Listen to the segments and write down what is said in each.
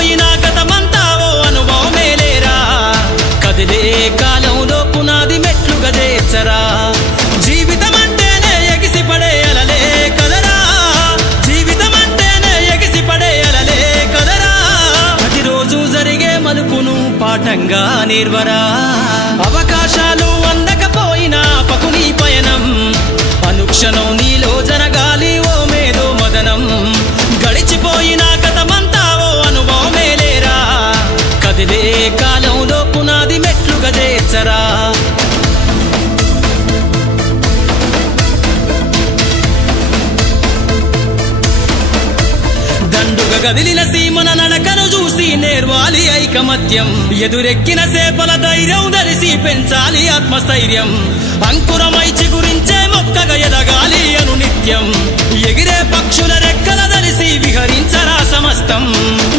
గడిచిపోయిన గతమంతా ఓ అనుభవమేలేరా కదిలే కాలంలో పునాది మెట్లుగా చేర్చరా జీవితం అంటేనే ఎగిసిపడే అలలే కదరా జీవితం అంటేనే ఎగిసిపడే అలలే కదరా ప్రతిరోజు జరిగే మలుపును పాఠంగా నిర్వరా అవకాశాలు అందకపోయినా పకుని పయనం అనుక్షణం నీలో జరగాలి ఓ మేధో మదనం గడిచిపోయిన గతమంతా ఓ అనుభవమేలేరా కదిలే కాలంలో పునాది మెట్లుగా చేర్చరా దండుగ గదిలిన సీమన నడకను చూసి నేర్వాలి ఐకమత్యం ఎదురెక్కిన సేపల ధైర్యం ధరిసి పెంచాలి ఆత్మస్థైర్యం అంకురమై చిగురించే మొక్కగా ఎదగాలి అను నిత్యం ఎగిరే పక్షుల రెక్కల ధరిసి విహరించరా సమస్తం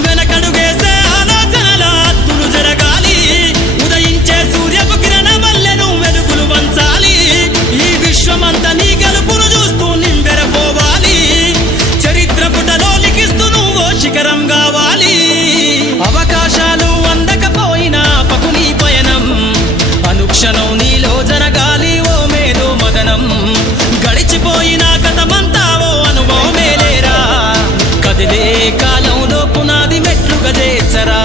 వెనకడుగేసే ఆలోచనల అద్దులు జరగాలి ఉదయించే సూర్యపు కిరణ వల్లెను వెలుగులు వంచాలి ఈ విశ్వమంతా నీ గెలుపును చూస్తూ నింబెరపోవాలి చరిత్ర పుటలో లిఖిస్తూ నువ్వు శిఖరం కావాలి అవకాశాలు అందకపోయినా పకుని పయనం అనుక్షణం నీలో జరగాలి ఓ మేధో మదనం గడిచిపోయిన గతమంతా ఓ అనుభవమేలేరా కదిలే కాలంలో పునాది మెట్లుగా చేర్చరా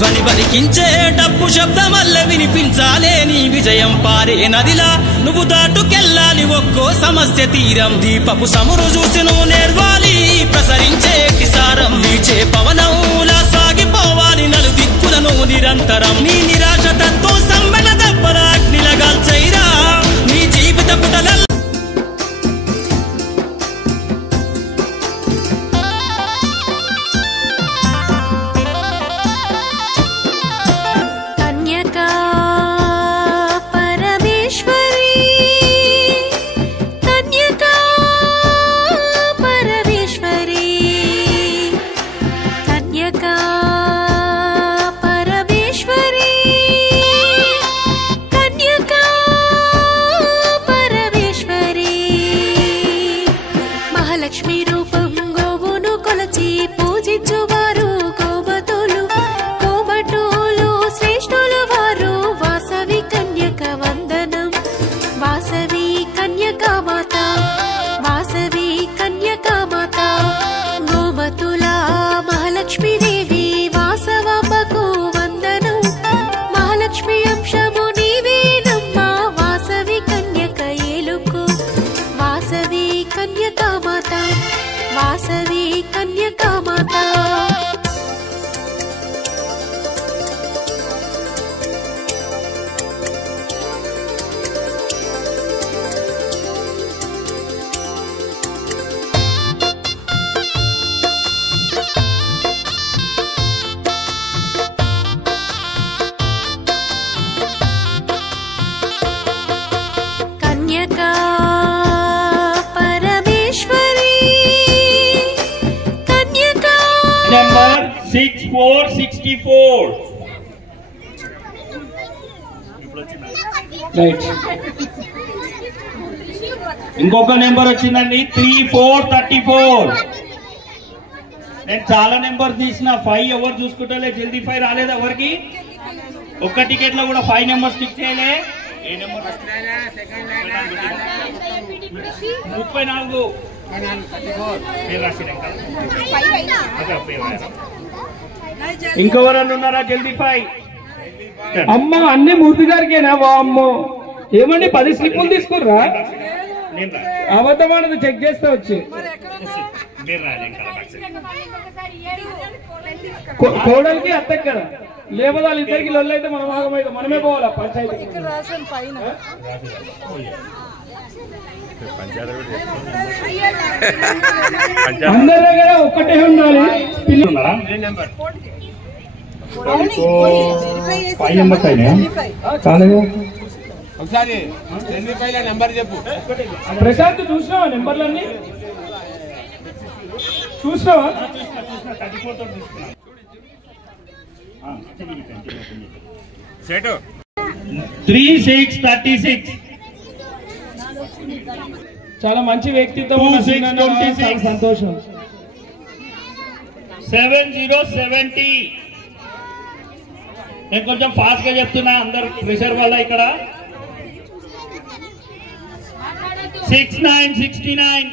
ధ్వని బలికించే డప్పు శబ్దమల్ల వినిపించాలే నీ విజయం పారే నదిలా నువ్వు దాటుకెళ్ళాలి ఒక్కో సమస్య తీరం దీపపు సమురు చూసి నువ్వు నేర్వాలి ప్రసరించే కిసారం వీచే పవనంలా సాగిపోవాలి నలు దిక్కులను నిరంతరం నీ నిరాశ తత్వం సమ్మెల దెబ్బల అగ్నిలగాల్చైరా నీ జీవిత పుటల Number 6464. Right. ఇంకొక నెంబర్ వచ్చిందండి 3434. నేను చాలా నెంబర్ తీసిన 5 ఎవరు చూసుకుంటలే జల్దీ 5 రాలేదు ఎవరికి ఒక్క టికెట్ లో కూడా 5 నెంబర్ స్టిక్ చేయలే ఏ నెంబర్ 34 ఇంకెవరన్నా ఉన్నారా జల్దీ 5 అమ్మ అన్ని మూర్తి గారికేనా అమ్మో ఏమండి 10 స్లిప్పులు తీసుకుర్రా అబద్ధమానది చెక్ చేస్తే వచ్చి కోడలికి అత్తకి కదా లేకపోతే వాళ్ళ ఇద్దరికి లొల్లు అయితే మనం ఆగమైతే మనమే పోవాలా పంచాయతీ అందరి దగ్గర ఒక్కటే ఉండాలి ఒకసారి నెంబర్ చెప్పు ప్రశాంత్ చూసినావా నెంబర్లన్నీ చూసినావా 3636 చాలా మంచి వ్యక్తిత్వం ఉన్న సీనన్న గారు, చాలా సంతోషం. 7070. నేను కొంచెం ఫాస్ట్ గా చెప్తున్నా, అందరు ప్రెషర్ వల్ల ఇక్కడ. 6969,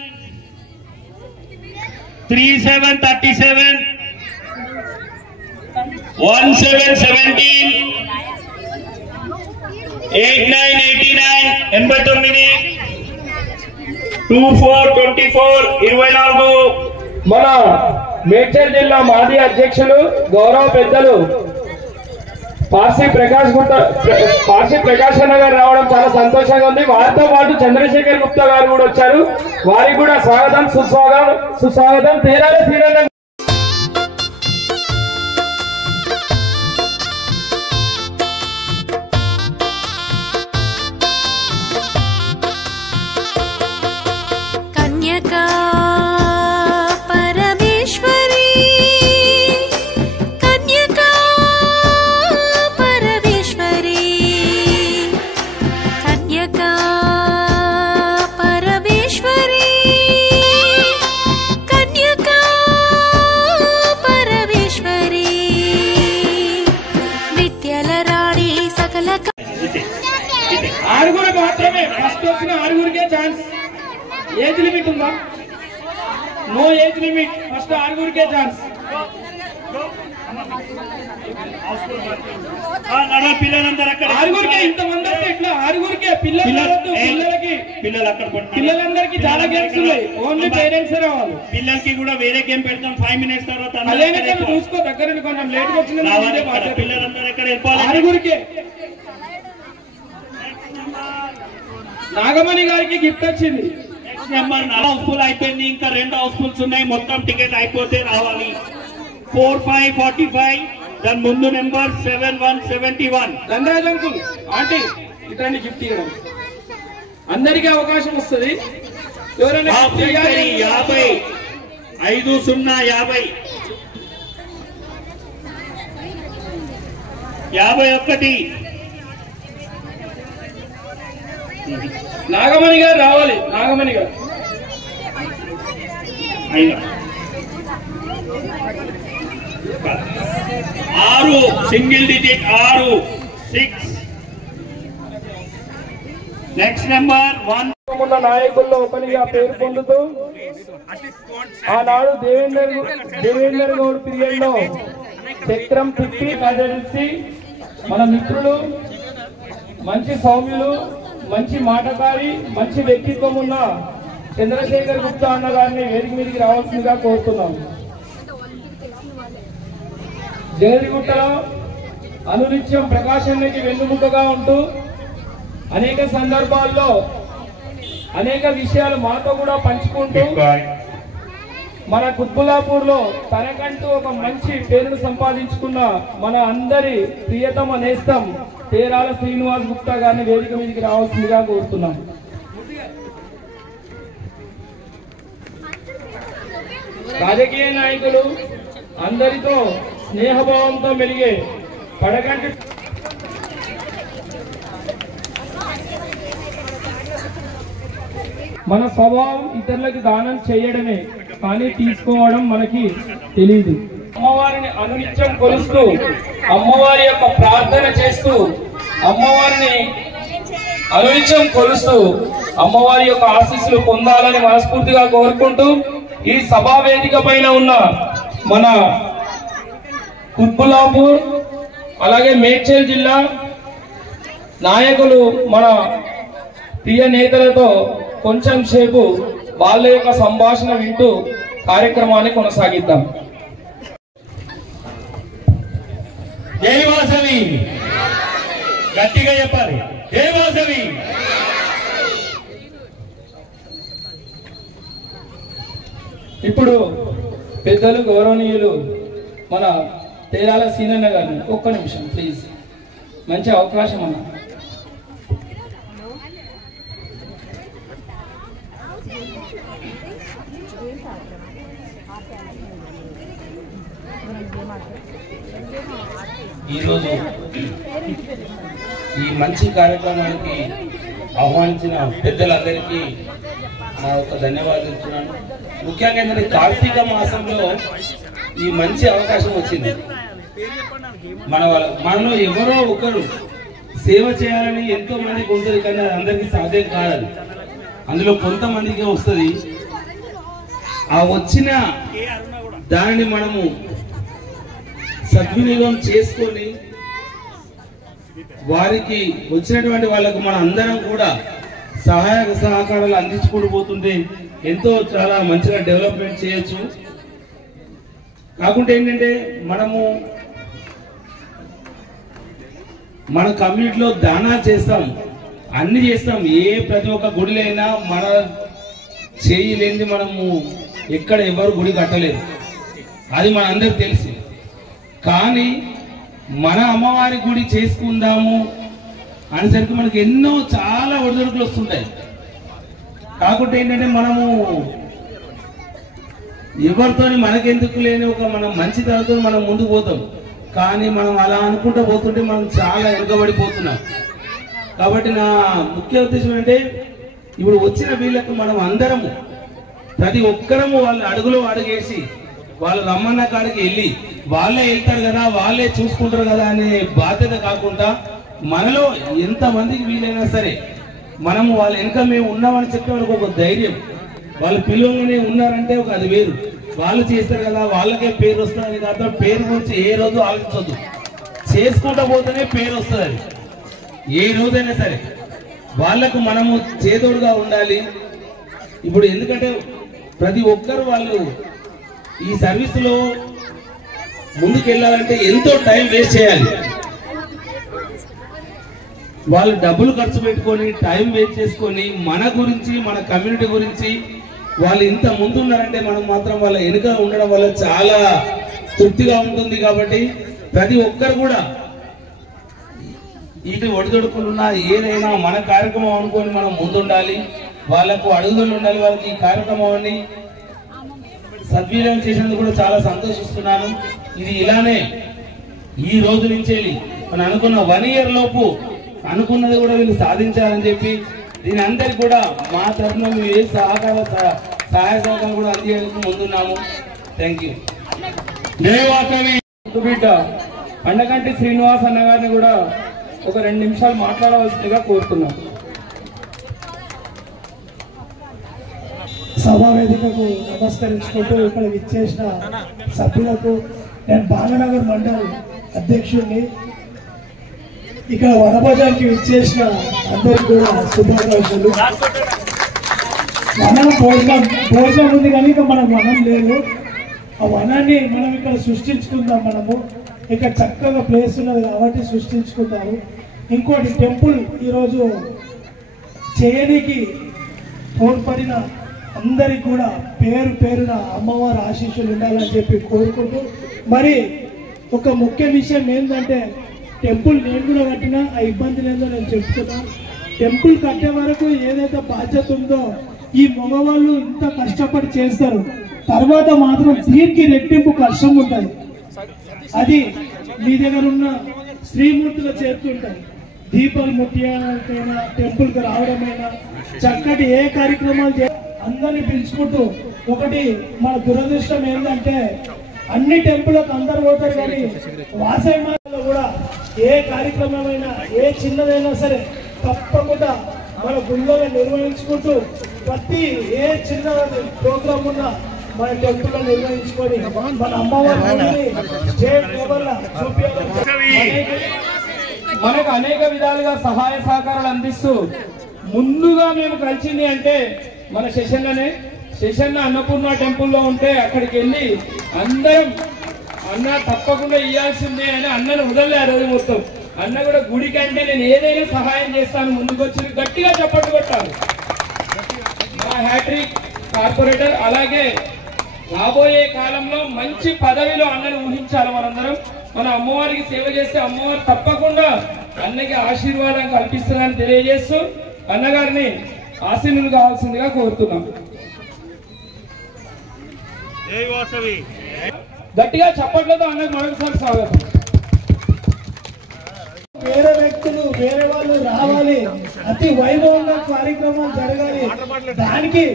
3737, 1717, 8989, 89, 2424, 24. మన మేడ్చల్ జిల్లా మాజీ అధ్యక్షులు గౌరవ పెద్దలు పార్సీ ప్రకాష్ అన్న గారు రావడం చాలా సంతోషంగా ఉంది. వారితో పాటు చంద్రశేఖర్ గుప్తా గారు కూడా వచ్చారు. వారికి కూడా స్వాగతం సుస్వాగతం. తేరాల శ్రీరంగ ఆరుగురు మాత్రమే, ఫస్ట్ వచ్చిన ఆరుగురికే ఛాన్స్. ఏజ్ లిమిట్ ఉందా? నో ఏజ్ లిమిట్, ఫస్ట్ ఆరుగురికే ఛాన్స్. పిల్లలందరూ అక్కడ, ఆరుగురికే. ఇంతమంది వస్తే ఎట్లా? ఆరుగురికే. పిల్లలందరికీ చాలా గేమ్స్ ఉన్నాయి, ఓన్లీ పేరెంట్స్ రావాలి. పిల్లలకి కూడా వేరే గేమ్ పెడతాం 5 మినిట్స్ తర్వాత. చూసుకో దగ్గర కొంచెం లేట్ గా వచ్చిన పిల్లలందరూ ఎక్కడ వెళ్ళిపోవాలి? ఆరుగురికే. నాగమణి గారికి గిఫ్ట్ వచ్చింది. నెక్స్ట్ నెంబర్ హౌస్ఫుల్ అయిపోయింది, ఇంకా 2 హౌస్ఫుల్స్ ఉన్నాయి. మొత్తం టికెట్ అయిపోతే రావాలి. 4545, దాని ముందు నెంబర్ 7171. దండరాజ్ అంకుల్, ఆంటీ ఇట్లాంటి గిఫ్ట్ ఇవ్వడం అందరికీ అవకాశం వస్తుంది. ఎవరైనా 50, 50, 51. నాగమణి గారు రావాలి. నాగమణి గారు 6, సింగిల్ డిజిట్ 6, 6. Next number 1. ఉన్న నాయకుల్లో ఒకరిగా పేరు పొందుతూ ఆనాడు దేవేందర్ గౌడ్ పీరియడ్ లో చక్రం తిప్పి కలిసి మన మిత్రులు, మంచి సౌమ్యులు, మంచి మాటకారి, మంచి వ్యక్తిత్వం ఉన్న చంద్రశేఖర్ గుప్తా అన్న గారిని వేదిక మీదకి రావాల్సిందిగా కోరుతున్నాం. జగదిగుట్టలో అనునిత్యం ప్రకాశానికి వెన్నుముకగా ఉంటూ అనేక సందర్భాల్లో అనేక విషయాలు మాతో కూడా పంచుకుంటూ మన కుత్బుల్లాపూర్ లో తనకంటూ ఒక మంచి పేరును సంపాదించుకున్న మన అందరి ప్రియతమ నేస్తం తేరాల శ్రీనివాస్ గుప్తా గారిని వేదిక మీదకి రావాల్సిందిగా కోరుతున్నాం. రాజకీయ నాయకులు అందరితో స్నేహభావంతో మెలిగే పడగంటి మన స్వభావం ఇతరులకు దానం చేయడమే, కానీ తీసుకోవడం మనకి తెలియదు. అమ్మవారిని అనునిత్యం కొలుస్తూ, అమ్మవారి యొక్క ప్రార్థన చేస్తూ, అమ్మవారిని అనునిత్యం కొలుస్తూ అమ్మవారి యొక్క ఆశీస్సులు పొందాలని మనస్ఫూర్తిగా కోరుకుంటూ, ఈ సభా వేదిక పైన ఉన్న మన కుత్బుల్లాపూర్ అలాగే మేడ్చల్ జిల్లా నాయకులు, మన ప్రియ నేతలతో కొంచెం సేపు వాళ్ళ యొక్క సంభాషణ వింటూ కార్యక్రమాన్ని కొనసాగిద్దాం. జై వాసవి, గట్టిగా చెప్పాలి. జై వాసవి. ఇప్పుడు పెద్దలు గౌరవనీయులు మన తేరాల సీనన్న గారిని ఒక్క నిమిషం ప్లీజ్, మంచి అవకాశం అన్న. ఈరోజు ఈ మంచి కార్యక్రమానికి ఆహ్వానించిన పెద్దలందరికీ నా యొక్క ధన్యవాదాలు ఇస్తున్నాను. ముఖ్యంగా ఏంటంటే కార్తీక మాసంలో ఈ మంచి అవకాశం వచ్చింది. మనలో ఎవరో ఒకరు సేవ చేయాలని ఎంతో మందికి ఉంటుంది, కానీ అది అందరికీ సాధ్యం కాదు. అందులో కొంతమందికి వస్తుంది. ఆ వచ్చిన దానిని మనము సద్వినియోగం చేసుకొని వారికి వచ్చినటువంటి వాళ్ళకు మన అందరం కూడా సహాయ సహకారాలు అందించుకుంటూ పోతుంటే ఎంతో చాలా మంచిగా డెవలప్మెంట్ చేయొచ్చు. కాకుంటే ఏంటంటే మనము మన కమ్యూనిటీలో దానా చేస్తాం, అన్ని చేస్తాం. ప్రతి ఒక్క గుడిలో అయినా మన చేయి లేనిది మనము ఎక్కడ ఎవరు గుడి కట్టలేదు, అది మన అందరికి తెలుసు. కానీ మన అమ్మవారి గుడి చేసుకుందాము అనేసరికి మనకి ఎన్నో చాలా ఒడిదొడుకులు వస్తుంటాయి. కాకుంటే ఏంటంటే మనము ఎవరితోని మనకెందుకు లేని ఒక మనం మంచి తనతో మనం ముందుకు పోతాం. కానీ మనం అలా అనుకుంటూ పోతుంటే మనం చాలా వెనుకబడిపోతున్నాం. కాబట్టి నా ముఖ్య ఉద్దేశం అంటే ఇప్పుడు వచ్చిన వీళ్ళకు మనం అందరము ప్రతి ఒక్కరము వాళ్ళ అడుగులో అడుగేసి వాళ్ళు రమ్మన్న కాడికి వెళ్ళి వాళ్ళే వెళ్తారు కదా, వాళ్ళే చూసుకుంటారు కదా అనే బాధ్యత కాకుండా మనలో ఎంత మందికి వీలైనా సరే మనము వాళ్ళ వెనుక మేము ఉన్నామని చెప్పే వాళ్ళకి ఒక ధైర్యం, వాళ్ళ పిల్లలనే ఉన్నారంటే ఒక అది వేరు. వాళ్ళు చేస్తారు కదా, వాళ్ళకే పేరు వస్తుంది కాదు. పేరు గురించి ఏ రోజు ఆలోచించొద్దు, చేసుకుంటూ పోతేనే పేరు వస్తుంది. అది ఏ రోజైనా సరే వాళ్లకు మనము చేదోడుగా ఉండాలి. ఇప్పుడు ఎందుకంటే ప్రతి ఒక్కరు వాళ్ళు ఈ సర్వీస్ లో ముందుకు వెళ్ళాలంటే ఎంతో టైం వేస్ట్ చేయాలి. వాళ్ళు డబ్బులు ఖర్చు పెట్టుకొని టైం వేస్ట్ చేసుకొని మన గురించి మన కమ్యూనిటీ గురించి వాళ్ళు ఇంత ముందు ఉన్నారంటే మనం మాత్రం వాళ్ళ వెనుక ఉండడం వల్ల చాలా తృప్తిగా ఉంటుంది. కాబట్టి ప్రతి ఒక్కరు కూడా ఇటు ఒడిదొడుకులున్నా ఏదైనా మన కార్యక్రమం అనుకొని మనం ముందుండాలి, వాళ్ళకు అడుగుదలు ఉండాలి. వాళ్ళకి ఈ కార్యక్రమాన్ని సద్వినియోగం చేసినందుకు కూడా చాలా సంతోషిస్తున్నాను. ఇది ఇలానే ఈ రోజు నుంచి మనం అనుకున్న 1 year లోపు అనుకున్నది కూడా వీళ్ళు సాధించాలని చెప్పి దీని అందరికి కూడా మా తరఫున మేము ఏ సహాయ సహకారం కూడా అందించేందుకు ముందున్నాము. Thank you. బిడ్డ అండగంటి శ్రీనివాస్ అన్న గారిని కూడా ఒక 2 నిమిషాలు మాట్లాడవలసిందిగా కోరుతున్నాం. సభా వేదికకు నమస్కరించుకుంటూ ఇక్కడ విచ్చేసిన సభ్యులకు, నేను బాలనగర్ మండల్ అధ్యక్షుడిని, ఇక్కడ వనభోజానికి విచ్చేసిన అందరికి కూడా శుభాకాంక్షలు. వనం భోజనం ఉంది కానీ ఇక మనం వనం లేదు. ఆ వనాన్ని మనం ఇక్కడ సృష్టించుకుందాం. మనము ఇక్కడ చక్కగా ప్లేస్ ఉన్నది కాబట్టి సృష్టించుకుందాము. ఇంకోటి టెంపుల్ ఈరోజు చేయడానికి తోడ్పడిన అందరికి కూడా పేరు పేరున అమ్మవారి ఆశీస్సులు ఉండాలని చెప్పి కోరుకుంటూ, మరి ఒక ముఖ్య విషయం ఏంటంటే టెంపుల్ నేను కూడా కట్టినా ఆ ఇబ్బంది లేదో నేను చెప్తున్నా. టెంపుల్ కట్టే వరకు ఏదైతే బాధ్యత ఉందో ఈ మగవాళ్ళు ఇంత కష్టపడి చేస్తారు, తర్వాత మాత్రం దీనికి రెట్టింపు కష్టం ఉంటుంది. అది మీ దగ్గర ఉన్న శ్రీమూర్తుల చేస్తుంటాయి. దీపాలు ముట్టియైనా టెంపుల్కి రావడమైనా చక్కటి ఏ కార్యక్రమాలు అందరినీ పిలుచుకుంటూ, ఒకటి మన దురదృష్టం ఏంటంటే అన్ని టెంపుల్కి అందరు పోతారు కానీ వాసవిమాలలో కూడా ఏ కార్యక్రమమైనా ఏ చిన్నదైనా సరే తప్పకుండా మన గుళ్ళలో నిర్వహించుకుంటూ ప్రతి ఏ చిన్న ప్రోగ్రామ్ ఉన్నా మన టెంపుల్లో నిర్వహించుకొని మన అమ్మవారిని స్టేట్ లెవెల్ చూపించాలి. మనకు అనేక విధాలుగా సహాయ సహకారాలు అందిస్తూ ముందుగా మేము కలిసింది అంటే మన శేషన్న అన్నపూర్ణ టెంపుల్లో ఉంటే అక్కడికి వెళ్ళి అందరం అన్న తప్పకుండా ఇవ్వాల్సిందే అని అన్నను వదలలే. ఆ రోజు మొత్తం అన్న కూడా గుడికి అంటే నేను ఏదైనా సహాయం చేస్తాను ముందుకు వచ్చి గట్టిగా చప్పట్లు కొట్టాలి. మా హ్యాట్రిక్ కార్పొరేటర్ అలాగే రాబోయే కాలంలో మంచి పదవిలో అన్నను ఊహించాలి. మనందరం మన అమ్మవారికి సేవ చేస్తే అమ్మవారు తప్పకుండా అన్నకి ఆశీర్వాదం కల్పిస్తుందని తెలియజేస్తూ అన్నగారిని ఆశీనులు కావాల్సిందిగా కోరుతున్నాం. గట్టిగా చప్పట్లతో అన్నకు మరొకసారి స్వాగతం. వేరే వ్యక్తులు వేరే వాళ్ళు రావాలి, అతి వైభవంగా కార్యక్రమాలు జరగాలి. దానికి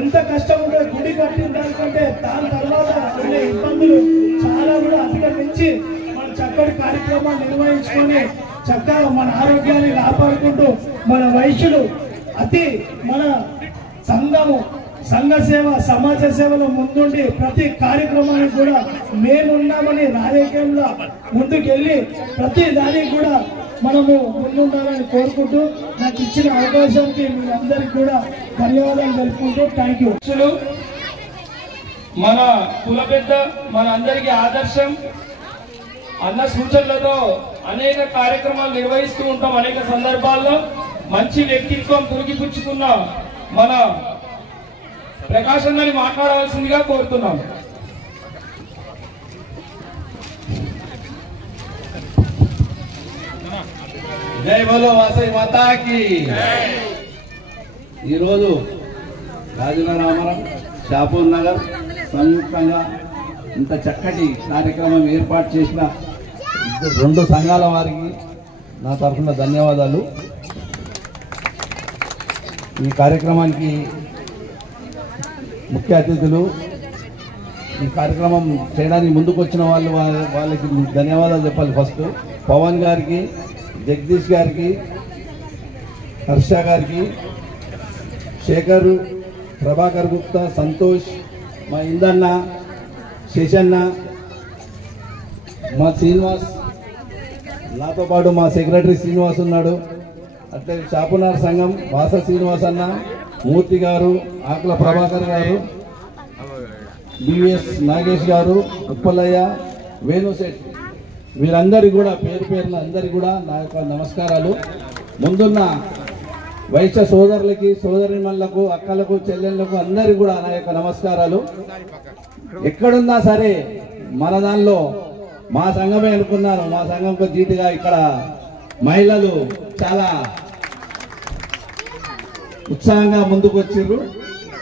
ఎంత కష్టం ఉంటే గుడి కట్టిన దానికంటే దాని తర్వాత ఉండే ఇబ్బందులు చాలా కూడా అధిగమించి మన చక్కటి కార్యక్రమాలు నిర్వహించుకొని చక్కగా మన ఆరోగ్యాన్ని కాపాడుకుంటూ మన వైశ్యులు మన సంఘము సంఘ సేవ సమాజ సేవలో ముందుండి ప్రతి కార్యక్రమానికి కూడా మేమున్నామని రాజకీయంలో ముందుకెళ్ళి ప్రతి దానికి కూడా మనము ముందుండాలని కోరుకుంటూ నాకు ఇచ్చిన అవకాశానికి మీ అందరికి కూడా ధన్యవాదాలు తెలుపుకుంటూ థ్యాంక్ యూ. మన కుల పెద్ద మన అందరికీ ఆదర్శం అన్న సూచనలతో అనేక కార్యక్రమాలు నిర్వహిస్తూ ఉంటాం. అనేక సందర్భాల్లో మంచి వ్యక్తిత్వం పురిగిపుచ్చుకున్న మన ప్రకాశం గారిని మాట్లాడవలసిందిగా కోరుతున్నాం. జై బోలో వాసవి మాతాకి. ఈరోజు రాజరామరం షాపూర్ నగర్ సంయుక్తంగా ఇంత చక్కటి కార్యక్రమం ఏర్పాటు చేసిన రెండు సంఘాల వారికి నా తరఫున ధన్యవాదాలు. ఈ కార్యక్రమానికి ముఖ్య అతిథులు, ఈ కార్యక్రమం చేయడానికి ముందుకు వచ్చిన వాళ్ళకి ధన్యవాదాలు చెప్పాలి. ఫస్ట్ పవన్ గారికి, జగదీష్ గారికి, హర్ష గారికి, శేఖర్, ప్రభాకర్ గుప్తా, సంతోష్, మా ఇందన్న, శేషన్న, మా శ్రీనివాస్, నాతో పాటు మా సెక్రటరీ శ్రీనివాస్ ఉన్నాడు. అట్లే షాపునార్ సంఘం వాస శ్రీనివాస్ అన్న, మూర్తి గారు, ఆకుల ప్రభాకర్ గారు, బిఎస్ నాగేష్ గారు, ఉప్పలయ్య, వేణుశెట్, వీరందరికీ కూడా పేరు పేరున అందరికీ కూడా నా యొక్క నమస్కారాలు. ముందున్న వైశ్య సోదరులకి, సోదరిమణులకు, అక్కలకు, చెల్లెళ్లకు అందరికీ కూడా నా యొక్క నమస్కారాలు. ఎక్కడున్నా సరే మన దానిలో మా సంఘమే అనుకున్నాను. మా సంఘంకు జీటుగా ఇక్కడ మహిళలు చాలా ఉత్సాహంగా ముందుకు వచ్చిర్రు.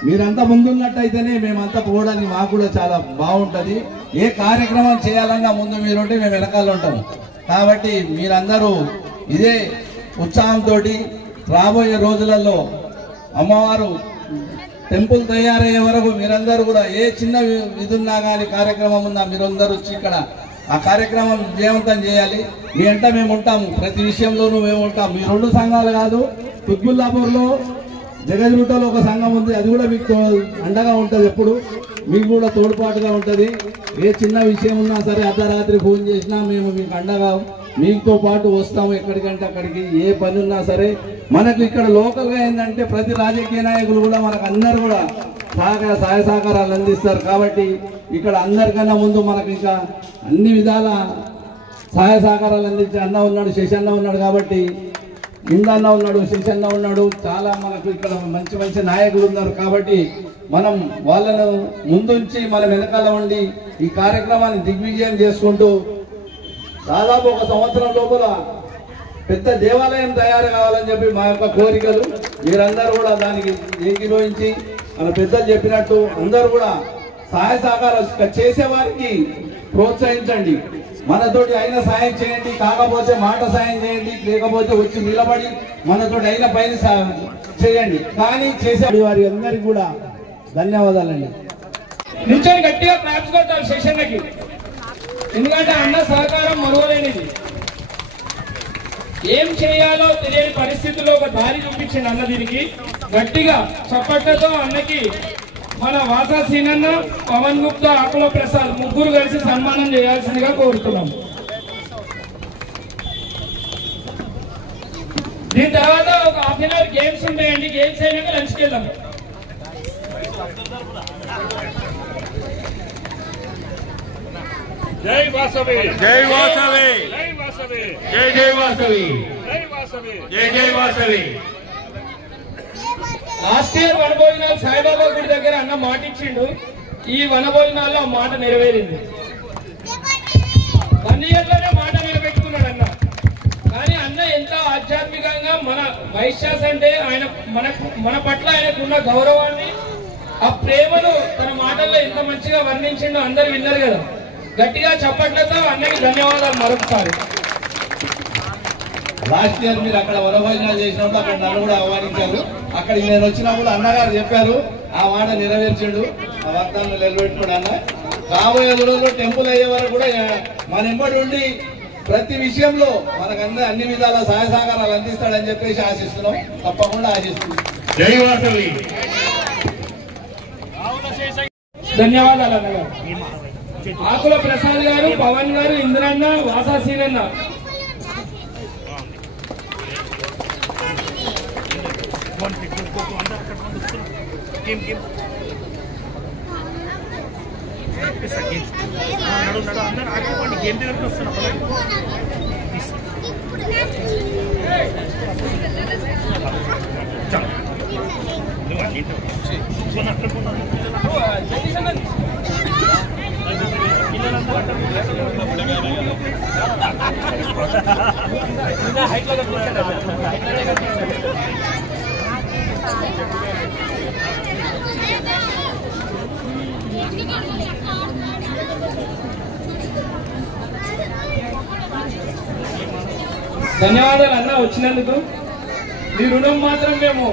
మీరంతా ముందున్నట్టయితేనే మేమంతా పోవడానికి మాకు కూడా చాలా బాగుంటుంది. ఏ కార్యక్రమం చేయాలన్నా ముందు మీరుంటే మేము వెనకాల ఉంటాము. కాబట్టి మీరందరూ ఇదే ఉత్సాహంతో రాబోయే రోజులలో అమ్మవారు టెంపుల్ తయారయ్యే వరకు మీరందరూ కూడా ఏ చిన్న ఇది ఉన్నా కానీ కార్యక్రమం ఉన్నా మీరందరూ వచ్చి ఇక్కడ ఆ కార్యక్రమం విజయవంతం చేయాలి. మీ వెంట మేము ఉంటాము, ప్రతి విషయంలోనూ మేము ఉంటాం. మీ రెండు సంఘాలు కాదు, తుగ్గుల్లాపూర్లో జగజ్గుట్టలో ఒక సంఘం ఉంది, అది కూడా మీకు అండగా ఉంటుంది. ఎప్పుడు మీకు కూడా తోడ్పాటుగా ఉంటుంది. ఏ చిన్న విషయం ఉన్నా సరే అర్ధరాత్రి ఫోన్ చేసినా మేము మీకు అండగా మీతో పాటు వస్తాము. ఎక్కడికంటే అక్కడికి ఏ పని ఉన్నా సరే మనకు ఇక్కడ లోకల్గా ఏంటంటే ప్రతి రాజకీయ నాయకులు కూడా మనకు అందరు కూడా సహాయ సహకారాలు అందిస్తారు. కాబట్టి ఇక్కడ అందరికన్నా ముందు మనకు ఇంకా అన్ని విధాల సహాయ సహకారాలు అందించే అన్న ఉన్నాడు, శశన్న ఉన్నాడు. కాబట్టి ఇందన్న ఉన్నాడు, శశన్న ఉన్నాడు, చాలా మనకు ఇక్కడ మంచి మంచి నాయకులు ఉన్నారు. కాబట్టి మనం వాళ్ళను ముందుంచి మనం వెనకాల ఉండి ఈ కార్యక్రమాన్ని దిగ్విజయం చేసుకుంటూ దాదాపు ఒక సంవత్సరం లోపల పెద్ద దేవాలయం తయారు కావాలని చెప్పి మా యొక్క కోరికలు. మీరందరూ కూడా దానికి ఏకీభవించి మన పెద్దలు చెప్పినట్టు అందరూ కూడా సహాయ సహకారం చేసేవారికి ప్రోత్సహించండి. మనతోటి అయిన సాయం చేయండి, కాకపోతే మాట సాయం చేయండి, లేకపోతే వచ్చి నిలబడి మనతోటి అయిన పైన చేయండి. కానీ చేసే వారి అందరికి కూడా ధన్యవాదాలండి. నిల్చొని గట్టిగా క్లాప్స్ కొట్టాలి శశన్నకి, ఎందుకంటే అన్న సహకారం మరువలేనిది. ఏం చేయాలో తెలియని పరిస్థితుల్లో ఒక దారి చూపించింది అన్న. దీనికి గట్టిగా చప్పట్లతో అన్నకి మన వాసా సీనన్న, పవన్ గుప్తా, ఆకుల ప్రసాద్ ముగ్గురు కలిసి సన్మానం చేయాల్సిందిగా కోరుతున్నాం. దీని తర్వాత ఒక హాఫ్ అన్ అవర్ గేమ్స్ ఉంటాయండి. గేమ్స్ అయినాక లంచ్కి వెళ్దాం. జై వాసవి, జై వాసవి, జై వాసవి, జై జై వాసవి, జై వాసవి, జై జై వాసవి. లాస్ట్ ఇయర్ వనభోజనాలు సాయిబాబా గుడి దగ్గర అన్న మాట ఇచ్చిండు. ఈ వనభోజనాల్లో ఆ మాట నెరవేరింది. 1 year లోనే మాట నిలబెట్టుకున్నాడు అన్న. కానీ అన్న ఎంత ఆధ్యాత్మికంగా మన వైశ్యాస్ అంటే ఆయన మన పట్ల ఆయనకున్న గౌరవాన్ని, ఆ ప్రేమను తన మాటల్లో ఎంత మంచిగా వర్ణించిండో అందరు విన్నారు కదా. గట్టిగా చప్పట్లతో అన్నకి ధన్యవాదాలు మరొకసారి. లాస్ట్ ఇయర్ మీరు అక్కడ వనభోజనాలు చేసినప్పుడు అక్కడ నన్ను కూడా ఆహ్వానించారు. అక్కడికి నేను వచ్చినప్పుడు అన్నగారు చెప్పారు, ఆ మాట నెరవేర్చాడు, ఆ వాగ్దానం నిలబెట్టుకోడు అన్న. రాబోయే రోజుల్లో టెంపుల్ అయ్యే వరకు కూడా మన ఎంబడి ఉండి ప్రతి విషయంలో మనకందరూ అన్ని విధాల సహాయ సహకారాలు అందిస్తాడని చెప్పేసి ఆశిస్తున్నాం, తప్పకుండా ఆశిస్తున్నాం. జై వాసవి. ధన్యవాదాలు అన్నగారు. ఆకుల ప్రసాద్ గారు, పవన్ గారు, ఇంద్రన్న, వాసా సీనన్న. ధన్యవాదాలు అన్న వచ్చినందుకు. మీ రుణం మాత్రం మేము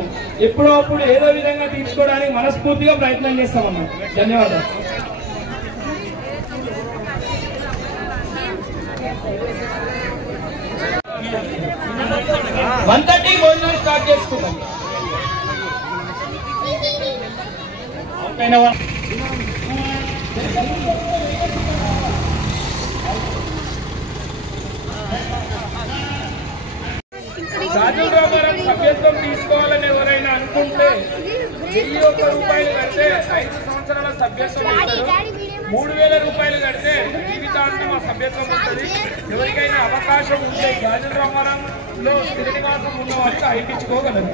ఎప్పుడో అప్పుడు ఏదో విధంగా తీర్చుకోవడానికి మనస్ఫూర్తిగా ప్రయత్నం చేస్తామన్నా. ధన్యవాదాలు. వంతటి భోజనం స్టార్ట్ చేసుకుందాం. రాజుల రామారావు సభ్యత్వం తీసుకోవాలని ఎవరైనా అనుకుంటే 1001 రూపాయలు కడితే 5 సంవత్సరాల సభ్యత్వం ఇస్తారు. 3000 రూపాయలు కడితే జీవితాంతం ఆ సభ్యత్వం ఉంటుంది. ఎవరికైనా అవకాశం ఉంటే రాజుల రామారావులో స్థిర నివాసం ఉన్న వారికి అయిపించుకోగలరు.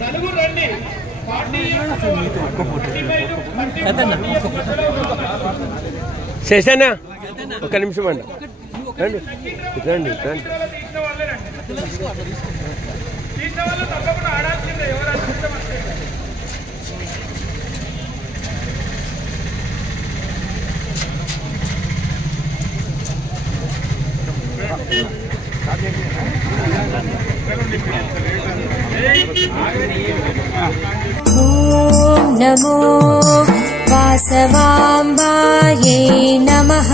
నలుగురు రండి. శేషన్న ఒక నిమిషం అండి, రండి రండి రండి. తీసిన వాళ్ళు తప్పకుండా ఆడాల్సిందే. ఎవరు అదృష్టం వస్తే ఓం నమో వాసవాంబాయే నమః.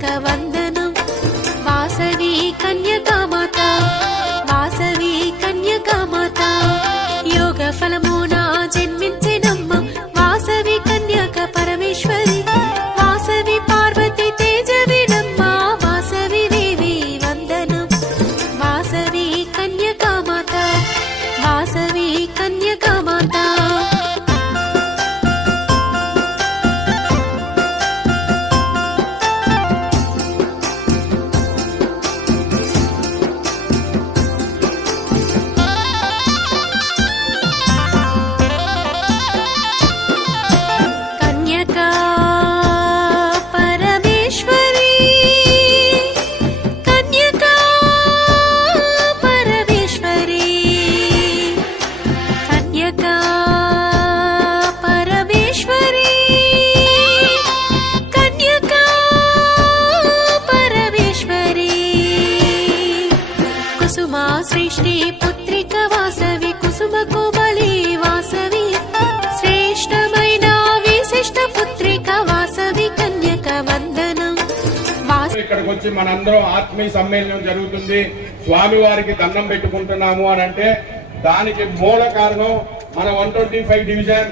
కన్యక వందనం వాసవి కన్యకామాత వాసవి కన్యకామాత యోగ ఫలమున జన్మించినమ్మ వాసవి కన్యక పరమేశ్వరి వాసవి పార్వతి తేజవినమ్మ వాసవి దేవి వందనం వాసవి కన్యకామాత వాసవి కన్యకామాత శ్రేష్ఠి పుత్రిక వాసవి కుసుమ కోమలి వాసవి శ్రేష్టమైన విశిష్ట పుత్రిక వాసవి కన్యక వందనం. ఇక్కడికి వచ్చి మనందరం ఆత్మీయ సమ్మేళనం జరుగుతుంది, స్వామి వారికి దండం పెట్టుకుంటున్నాము అని అంటే దానికి మూల కారణం మన 125 డివిజన్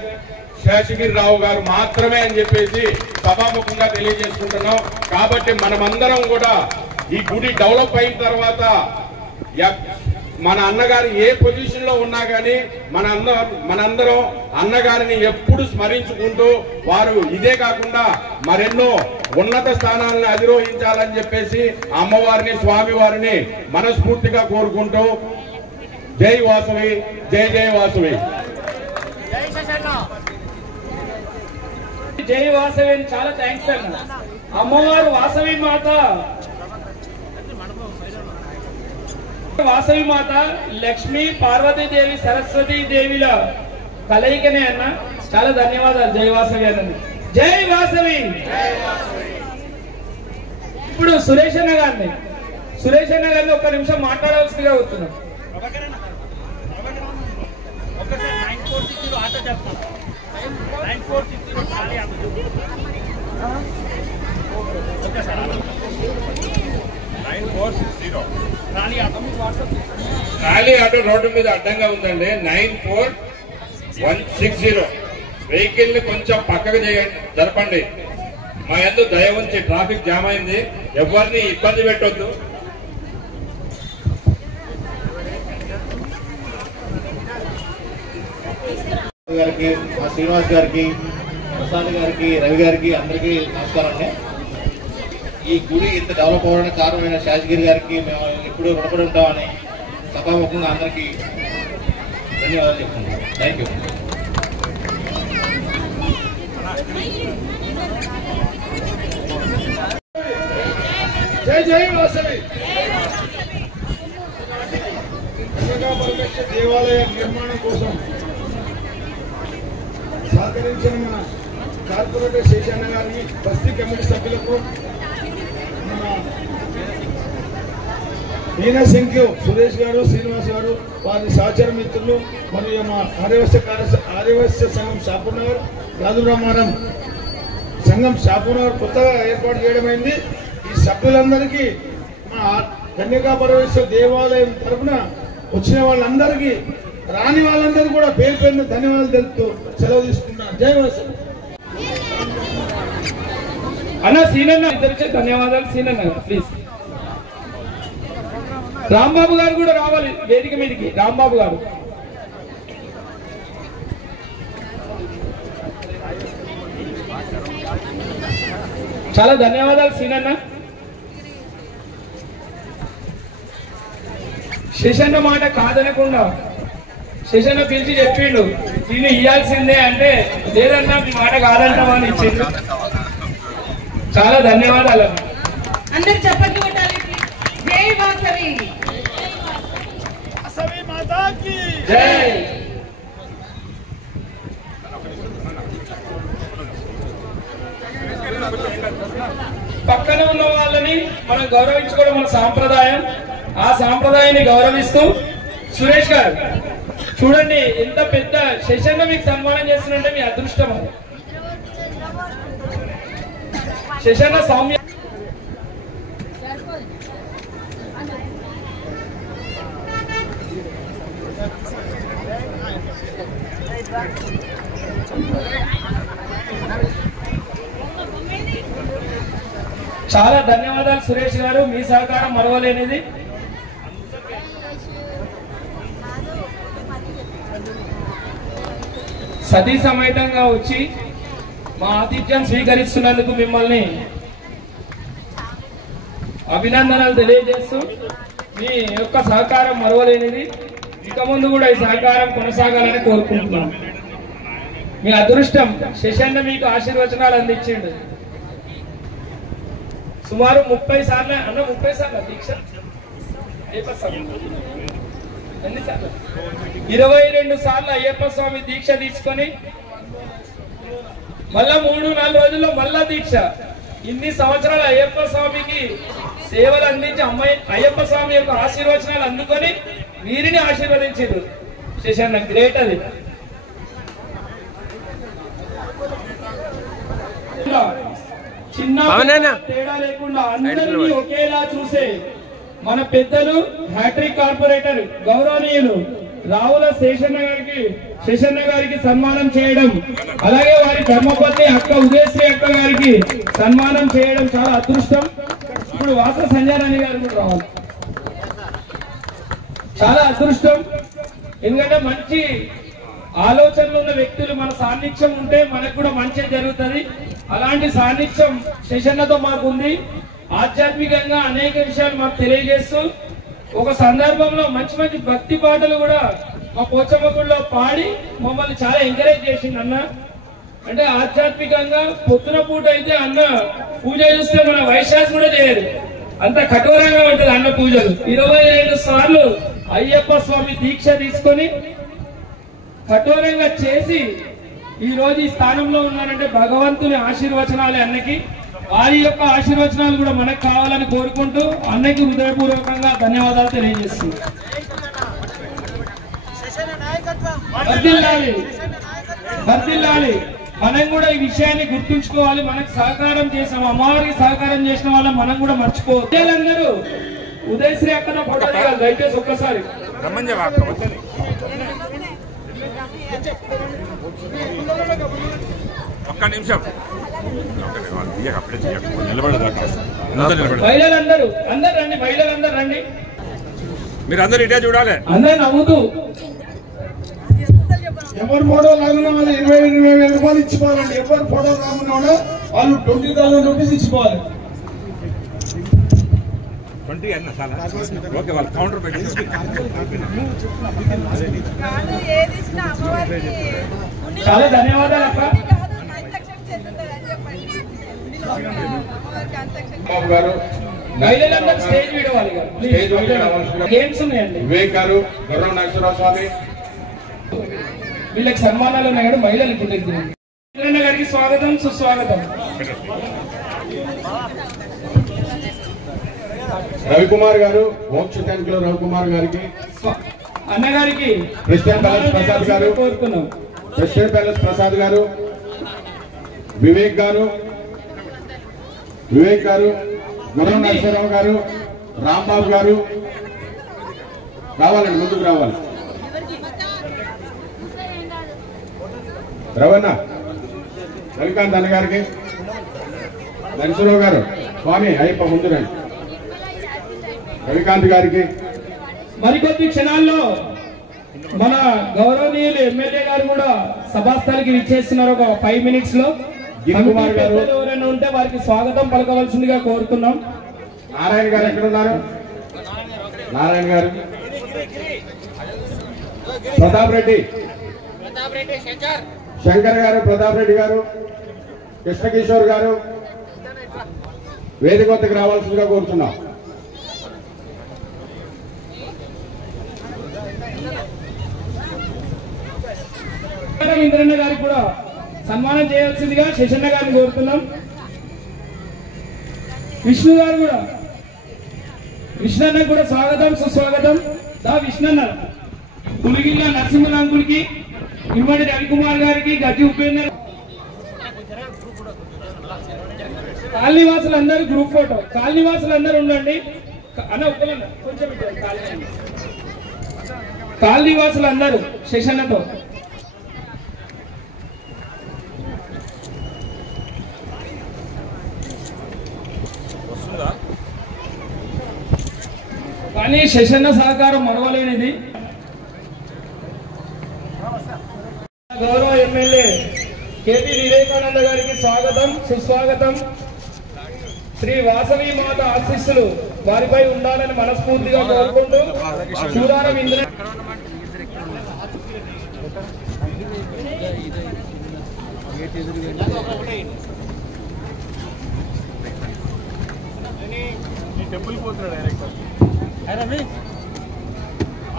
శేషగిరిరావు గారు మాత్రమే అని చెప్పేసి సభాముఖంగా తెలియజేసుకుంటున్నాం. కాబట్టి మనమందరం కూడా ఈ గుడి డెవలప్ అయిన తర్వాత మన అన్నగారు ఏ పొజిషన్ లో ఉన్నా గానీ మనందరం అన్నగారిని ఎప్పుడు స్మరించుకుంటూ వారు ఇదే కాకుండా మరెన్నో ఉన్నత స్థానాలను అధిరోహించాలని చెప్పేసి అమ్మవారిని స్వామి వారిని మనస్ఫూర్తిగా కోరుకుంటూ జై వాసవి, జై జై వాసవి. జై వాసవి అని చాలా థ్యాంక్స్ అన్న. అమ్మవారు వాసవి మాత వాసవి మాత లక్ష్మీ పార్వతీదేవి సరస్వతీ దేవిల కలయికనే అన్న. చాలా ధన్యవాదాలు జై వాసవి అన్నది. జై వాసవి. ఇప్పుడు సురేష్ అన్న గారిని ఒక్క నిమిషం మాట్లాడవలసిందిగా వస్తున్నాం. ఖాళీ ఆటో రోడ్డు మీద అడ్డంగా ఉందండి. 94160. వెహికల్ ని కొంచెం పక్కకు జరపండి. మా యందు దయ ఉంచి ట్రాఫిక్ జామ్ అయింది, ఎవరిని ఇబ్బంది పెట్టొద్దు. గారికి, మా శ్రీనివాస్ గారికి, ప్రసాద్ గారికి, రవి గారికి అందరికీ నమస్కారం అండి. ఈ గుడి ఇంత డెవలప్ అవ్వడానికి కారణమైన శాసగిరి గారికి మేము ఎప్పుడూ రుణపడి ఉంటామని సభాముఖంగా అందరికీ ధన్యవాదాలు చెప్తున్నాం. Thank you. జై జై వాసవి. పరమేశ్వర దేవాలయ నిర్మాణం కోసం సహకరించిన మన కార్పొరేటర్ శేషన్న గారిని, బస్తీ కమిటీ సభ్యులకు, మన మీనాశంఖ్య సురేష్ గారు, శ్రీనివాస్ గారు, వారి సహచర మిత్రులు మరియు మా ఆర్యవైశ్య సంఘం షాపూర్నగర్, యాదవరామారం సంఘం షాపూర్నగర్ కొత్తగా ఏర్పాటు చేయడమైంది. ఈ సభ్యులందరికీ మా కన్యకా పరమేశ్వర దేవాలయం తరఫున వచ్చిన వాళ్ళందరికీ, రాని వాళ్ళందరూ కూడా పేరు పేరున ధన్యవాదాలు తెలుపుతూ సెలవు తీసుకుంటున్నారు. జై వాసవి. అన్న సీనన్న ఇద్దరికే ధన్యవాదాలు. సీనన్న ప్లీజ్. రాంబాబు గారు కూడా రావాలి వేదిక మీదకి. రాంబాబు గారు చాలా ధన్యవాదాలు సీనన్న. శేషన్న మాట కాదనకుండా శేషన్న పిలిచి చెప్పిండు దీన్ని ఇయ్యాల్సిందే అంటే, లేదన్నా మీ మాట కాదంటావా అని ఇచ్చిండు. చాలా ధన్యవాదాలు. అందరు చప్పట్లు కొట్టాలి. జై వాసవి. వాసవి మాతాకి జై. పక్కన ఉన్న వాళ్ళని మనం గౌరవించుకోవడం మన సాంప్రదాయం. ఆ సాంప్రదాయాన్ని గౌరవిస్తూ సురేష్ గారు చూడండి ఎంత పెద్ద శేషన్న మీకు సన్మానం చేస్తున్నంటే మీ అదృష్టం. అది శేషన్న సౌమ్య చాలా ధన్యవాదాలు సురేష్ గారు, మీ సహకారం మరవలేనిది. సతీ సమేతంగా వచ్చి మా ఆతిథ్యం స్వీకరిస్తున్నందుకు మిమ్మల్ని అభినందనలు తెలియజేస్తూ మీ యొక్క సహకారం మరవలేనిది. ఇక ముందు కూడా ఈ సహకారం కొనసాగాలని కోరుకుంటున్నాం. మీ అదృష్టం శశన్న మీకు ఆశీర్వచనాలు అందించిండు. సుమారు 30 సార్లు అన్న 30 సార్లు దీక్ష ఎన్నిసార్లు 22 సార్లు అయ్యప్ప స్వామి దీక్ష తీసుకొని మళ్ళా 3-4 రోజుల్లో మళ్ళా దీక్ష. ఇన్ని సంవత్సరాలు అయ్యప్ప స్వామికి సేవలు అందించి అయ్యప్ప స్వామి యొక్క ఆశీర్వచనాలు అందుకొని వీరిని ఆశీర్వదించారు. శశన్న గ్రేట్. అది చిన్న తేడా లేకుండా అందరినీ ఒకేలా చూసే మన పెద్దలు హ్యాట్రిక్ కార్పొరేటర్ గౌరవనీయులు రావుల శేషన్న గారికి సన్మానం చేయడం, అలాగే వారి ధర్మపత్ని అక్క ఉదయశ్రీ అక్క గారికి సన్మానం చేయడం చాలా అదృష్టం. ఇప్పుడు వాస సంజయరాణి గారు కూడా రావాలి. చాలా అదృష్టం. ఎందుకంటే మంచి ఆలోచనలు ఉన్న వ్యక్తులు మన సాన్నిధ్యం ఉంటే మనకు కూడా మంచి జరుగుతుంది. అలాంటి సాన్నిధ్యం శేషన్నతో మాకు ఉంది. ఆధ్యాత్మికంగా అనేక విషయాలు మాకు తెలియజేస్తూ ఒక సందర్భంలో మంచి మంచి భక్తి పాటలు కూడా మా పోచమ్మ గుడిలో పాడి మమ్మల్ని చాలా ఎంకరేజ్ చేసింది అన్న. అంటే ఆధ్యాత్మికంగా పొద్దున పూట అయితే అన్న పూజ చేస్తే మన వైశాఖ కూడా చేయదు, అంత కఠోరంగా ఉంటుంది అన్న పూజలు. 22 సార్లు అయ్యప్ప స్వామి దీక్ష తీసుకొని కఠోరంగా చేసి ఈ రోజు ఈ స్థానంలో ఉన్నారంటే భగవంతుని ఆశీర్వచనాలే అన్నకి. వారి యొక్క ఆశీర్వచనాలు కూడా మనకు కావాలని కోరుకుంటూ అన్నకి హృదయపూర్వకంగా ధన్యవాదాలు తెలియజేస్తున్నాం. వర్ధిల్లాలి. మనం కూడా ఈ విషయాన్ని గుర్తుంచుకోవాలి. మనకు సహకారం చేసాం, అమ్మవారికి సహకారం చేసిన వాళ్ళని మనం కూడా మర్చిపోవాలి. అందరూ ఉదయశ్రీ అక్కడ ఫోటో దిగాలి దయచేసి ఒక్కసారి. ఒక్క నిమిషం మహిళలందరూ అందరు రండి, మహిళలందరూ రండి. మీరు అందరు ఇటే చూడాలి, అందరు నవ్వుతూ. ఎవరు ఫోటో రాకున్నా వాళ్ళు 20,000 రూపాయలు ఇచ్చిపోవాలండి. ఎవరు ఫోటో రాకున్నా కూడా వాళ్ళు 20,000 రూపీస్ ఇచ్చిపోవాలి. 20 అన్న చాలా ఓకే. వాళ్ళు కౌంటర్ పెట్టి చాలా ధన్యవాదాలు అక్క. మహిళలందరూ స్టేజ్ విడవాలి. గేమ్స్ ఉన్నాయండి. వివేక్ గారు, గుర్రం నాగేశ్వరరావు స్వామి, వీళ్ళకి సన్మానాలు ఉన్నాయి కదా. మహిళలకు గారికి స్వాగతం, సుస్వాగతం. రవికుమార్ గారు, మోక్ష ట్యాంకులో రవికుమార్ గారికి, అన్నగారికి ప్రెసిడెంట్ ప్యాలెస్ ప్రసాద్ గారు కోరుకున్నాం. ప్రెసిడెంట్ ప్యాలెస్ ప్రసాద్ గారు, వివేక్ గారు, గుర్రం నాగేశ్వరరావు గారు, రాంబాబు గారు రావాలండి, ముందుకు రావాలి. రవణ రవికాంత్ అన్న గారికి, నరసింహరావు గారు స్వామి అయ్యప్ప ముందు రండి. రవికాంత్ గారికి మరికొద్ది క్షణాల్లో మన గౌరవనీయులు ఎమ్మెల్యే గారు కూడా సభాస్థలికి విచ్చేస్తున్నారు. ఒక 5 మినిట్స్ లో గిరికుమార్ గారు ఎవరైనా ఉంటే వారికి స్వాగతం పలకవలసిందిగా కోరుతున్నాం. నారాయణ గారు ఎక్కడ ఉన్నారు? నారాయణ గారు, ప్రతాప్ రెడ్డి, శంకర్ గారు, ప్రతాప్ రెడ్డి గారు, కృష్ణకిషోర్ గారు వేదిక వద్దకు రావాల్సిందిగా కోరుతున్నాం. ఇంద్రన్న గారికి కూడా సన్మానం చేయాల్సిందిగా శశన్న గారిని కోరుతున్నాం. విష్ణు గారు కూడా, విష్ణన్న కూడా స్వాగతం, సుస్వాగతం. విష్ణన్న పులిగిల్ల నరసింహనాంకుడికి, ఇమ్మడి రవికుమార్ గారికి, గజ్జి ఉపేందర్, కాలనీవాసులందరూ గ్రూప్ ఫోటో. కాలనీవాసులందరూ ఉండండి అన్న, ఒక్కలన్న కొంచెం కాలనీవాసులందరూ శశన్నతో కానీ శశన్న సహకారం మరవలేనిది. గౌరవ ఎమ్మెల్యే కేటీ వివేకానంద గారికి స్వాగతం, సుస్వాగతం. శ్రీ వాసవి మాత ఆశీస్సులు వారిపై ఉండాలని మనస్ఫూర్తిగా కోరుకుంటూ చూడారం ఇంద్ర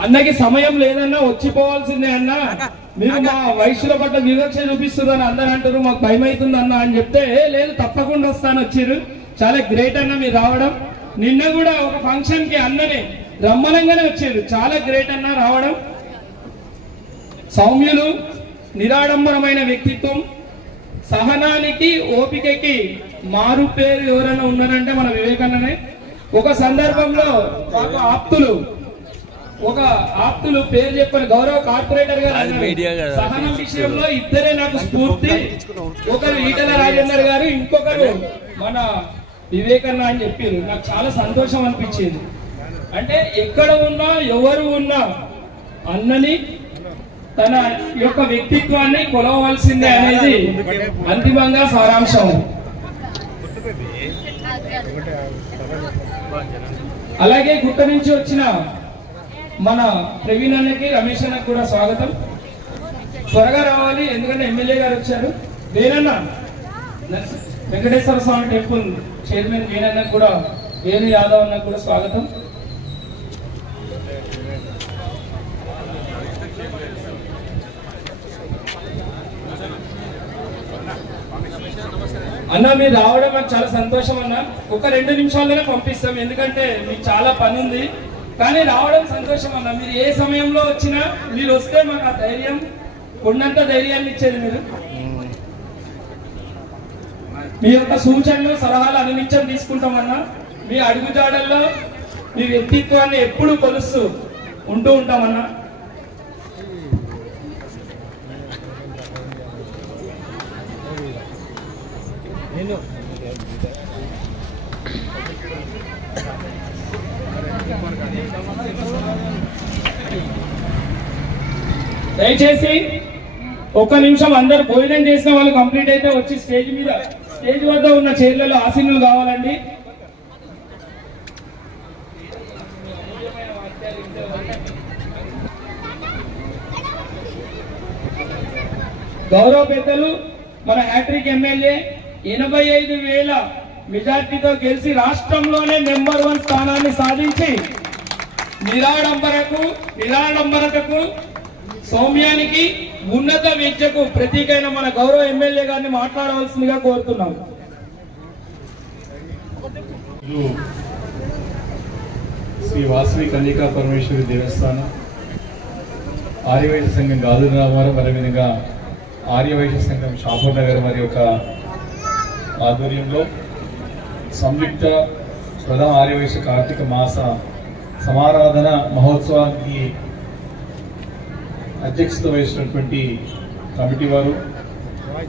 అన్నకి సమయం లేదన్నా వచ్చిపోవాల్సిందే అన్న, మీరు మా వయసుల పట్ల వివక్ష చూపిస్తున్నారు అందరూ అంటారు, మాకు భయం అవుతుంది అన్న అని చెప్తే లేదు తప్పకుండా వస్తాను వచ్చారు. చాలా గ్రేట్ అన్న మీరు రావడం. నిన్న కూడా ఒక ఫంక్షన్ కి అన్ననే రమ్మనంగానే వచ్చారు. చాలా గ్రేట్ అన్న రావడం. సౌమ్యులు, నిరాడంబరమైన వ్యక్తిత్వం, సహనానికి ఓపికకి మారు పేరు ఎవరైనా ఉన్నారంటే మన వివేకానందనే. ఒక సందర్భంలో ఒక ఆప్తులు పేరు చెప్పని గౌరవ కార్పొరేటర్ గారు సహనం విషయంలో ఇద్దరే నాకు స్ఫూర్తి. ఒకరు ఈటల రాజేందర్ గారు, ఇంకొకరు మన వివేకన్న అని చెప్పారు. నాకు చాలా సంతోషం అనిపించేది. అంటే ఎక్కడ ఉన్నా ఎవరు ఉన్నా అన్నని తన యొక్క వ్యక్తిత్వాన్ని కొలవవలసిందే అనేది అంతిమంగా సారాంశం. అలాగే గుట్ట నుంచి వచ్చిన మన ప్రవీణ్ అన్నకి, రమేష్ అన్నకి కూడా స్వాగతం. త్వరగా రావాలి ఎందుకంటే ఎమ్మెల్యే గారు వచ్చారు. వేరన్న వెంకటేశ్వర స్వామి టెంపుల్ చైర్మన్ వేణన్నకు కూడా, వేణు యాదవ్ అన్నకు కూడా స్వాగతం. అన్న మీరు రావడం నాకు చాలా సంతోషం అన్న. ఒక 2 నిమిషాల్లోనే పంపిస్తాం ఎందుకంటే మీకు చాలా పని ఉంది. కానీ రావడం సంతోషం అన్న. మీరు ఏ సమయంలో వచ్చినా మీరు వస్తే మాకు ఆ ధైర్యం, కొండంత ధైర్యాన్ని ఇచ్చేది మీరు. మీ యొక్క సూచనలు సలహాలు అనునిత్యం తీసుకుంటామన్నా. మీ అడుగుజాడల్లో మీ వ్యక్తిత్వాన్ని ఎప్పుడు కొలుస్తూ ఉంటూ ఉంటామన్నా. దయచేసి ఒక్క నిమిషం అందరు భోజనం చేసిన వాళ్ళు కంప్లీట్ అయితే వచ్చి స్టేజ్ వద్ద ఉన్న చైర్లలో ఆసీనులు కావాలండి. గౌరవ పెద్దలు మన హ్యాట్రిక్ ఎమ్మెల్యే 85,000 మెజార్టీతో గెలిచి రాష్ట్రంలోనే నెంబర్ 1 స్థానాన్ని సాధించి నిరాడంబరతకు సౌమ్యానికి ఉన్నత విద్యకు ప్రతీకైన మన గౌరవ ఎమ్మెల్యే గారిని మాట్లాడవలసిందిగా కోరుతున్నాం. శ్రీ వాసవి కన్యకా పరమేశ్వరి దేవస్థానం, ఆర్యవైశ్య సంఘం గాజుల రామారం, అదేవిధంగా ఆర్యవైశ్య సంఘం షాపూర్ నగర్ వారి యొక్క ఆధ్వర్యంలో సంయుక్త ప్రథమ ఆర్యవైశ్య కార్తీక మాస సమారాధన మహోత్సవానికి అధ్యక్షత వహిస్తున్నటువంటి కమిటీ వారు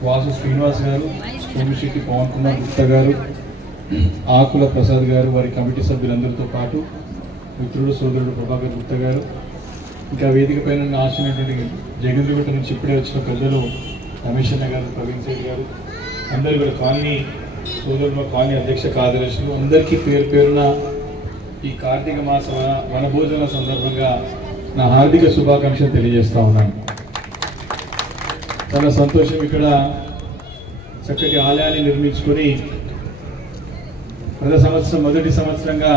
వాసు శ్రీనివాస్ గారు, సోమిశెట్టి పవన్ కుమార్ గుప్తా గారు, ఆకుల ప్రసాద్ గారు, వారి కమిటీ సభ్యులందరితో పాటు మిత్రుడు సోదరుడు ప్రభాకర్ గుప్తా గారు, ఇంకా వేదిక పైన ఆశినటువంటి జగన్గుట్ట నుంచి ఇప్పుడే వచ్చిన పెద్దలు రమేష్ అన్న గారు, ప్రవీణ్ సేట్ గారు, అందరు కూడా కాలనీ సోదరుల కాలనీ అధ్యక్ష కార్యదర్శులు అందరికీ పేరు పేరున ఈ కార్తీక మాస వనభోజన సందర్భంగా నా హార్దిక శుభాకాంక్షలు తెలియజేస్తా ఉన్నాను. చాలా సంతోషం. ఇక్కడ చక్కటి ఆలయాన్ని నిర్మించుకొని ప్రతి సంవత్సరం మొదటి సంవత్సరంగా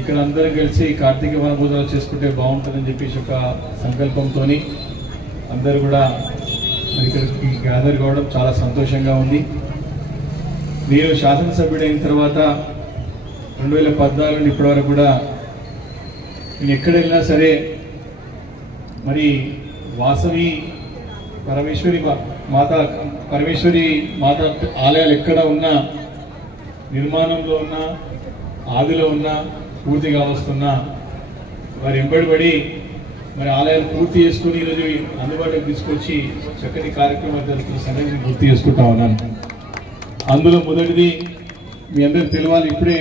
ఇక్కడ అందరం కలిసి కార్తీక వనభోజనాలు చేసుకుంటే బాగుంటుందని చెప్పేసి ఒక సంకల్పంతో అందరూ కూడా ఇక్కడికి గ్యాదర్ కావడం చాలా సంతోషంగా ఉంది. నేను శాసనసభ్యుడైన తర్వాత 2014 నుండి ఇప్పటి వరకు కూడా నేను ఎక్కడ వెళ్ళినా సరే మరి వాసవి పరమేశ్వరి మాత ఆలయాలు ఎక్కడ ఉన్నా, నిర్మాణంలో ఉన్నా, ఆదిలో ఉన్నా, పూర్తిగా వస్తున్నా వారి ఎంబడిపడి మరి ఆలయాలు పూర్తి చేసుకుని ఈరోజు అందుబాటులోకి తీసుకొచ్చి చక్కటి కార్యక్రమాలు జరుగుతున్న సంగతిని గుర్తు చేసుకుంటా ఉన్నాను. అందులో మొదటిది మీ అందరికి తెలియాలి. ఇప్పుడే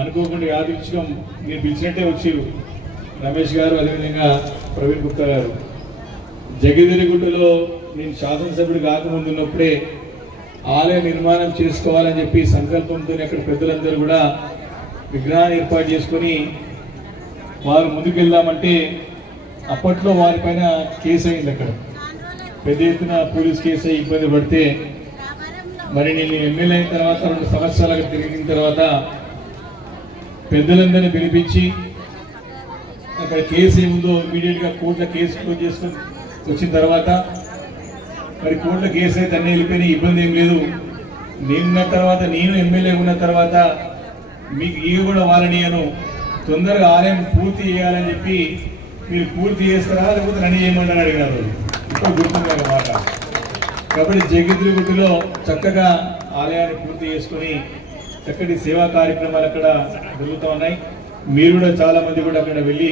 అనుకోకుండా యాదృచ్ఛికం మీరు పిలిచినట్టే వచ్చారు రమేష్ గారు, అదేవిధంగా ప్రవీణ్ గుప్తా గారు. జగదిరిగుట్టలో నేను శాసనసభ్యుడు కాకముందు ఉన్నప్పుడే ఆలయ నిర్మాణం చేసుకోవాలని చెప్పి సంకల్పంతో అక్కడ పెద్దలందరూ కూడా విగ్రహాన్ని ఏర్పాటు చేసుకొని వారు ముందుకు వెళ్దామంటే అప్పట్లో వారిపైన కేసు అయింది. అక్కడ పెద్ద ఎత్తున పోలీస్ కేసు అయి ఇబ్బంది పడితే మరి నేను ఎమ్మెల్యే అయిన తర్వాత 2 సంవత్సరాలు అక్కడ తిరిగిన తర్వాత పెద్దలందరినీ పిలిపించి అక్కడ కేసు ఏముందో ఇమీడియట్ గా కోర్టులో కేసు క్లోజ్ చేసుకొని వచ్చిన తర్వాత మరి కోర్టులో కేసు అయితే అన్నీ వెళ్ళిపోయినా ఇబ్బంది ఏం లేదు. నేనున్న తర్వాత నేను ఎమ్మెల్యే ఉన్న తర్వాత మీకు ఇవి కూడా వాళ్ళనియను, తొందరగా ఆలయం పూర్తి చేయాలని చెప్పి మీరు పూర్తి చేస్తారా లేకపోతే నన్ను చేయమని అడిగినారు. ఇప్పుడు గుర్తుంది మాట. కాబట్టి జగద్గిరిగుట్టలో చక్కగా ఆలయాన్ని పూర్తి చేసుకొని చక్కటి సేవా కార్యక్రమాలు అక్కడ జరుగుతూ ఉన్నాయి. మీరు కూడా చాలా మంది కూడా అక్కడ వెళ్ళి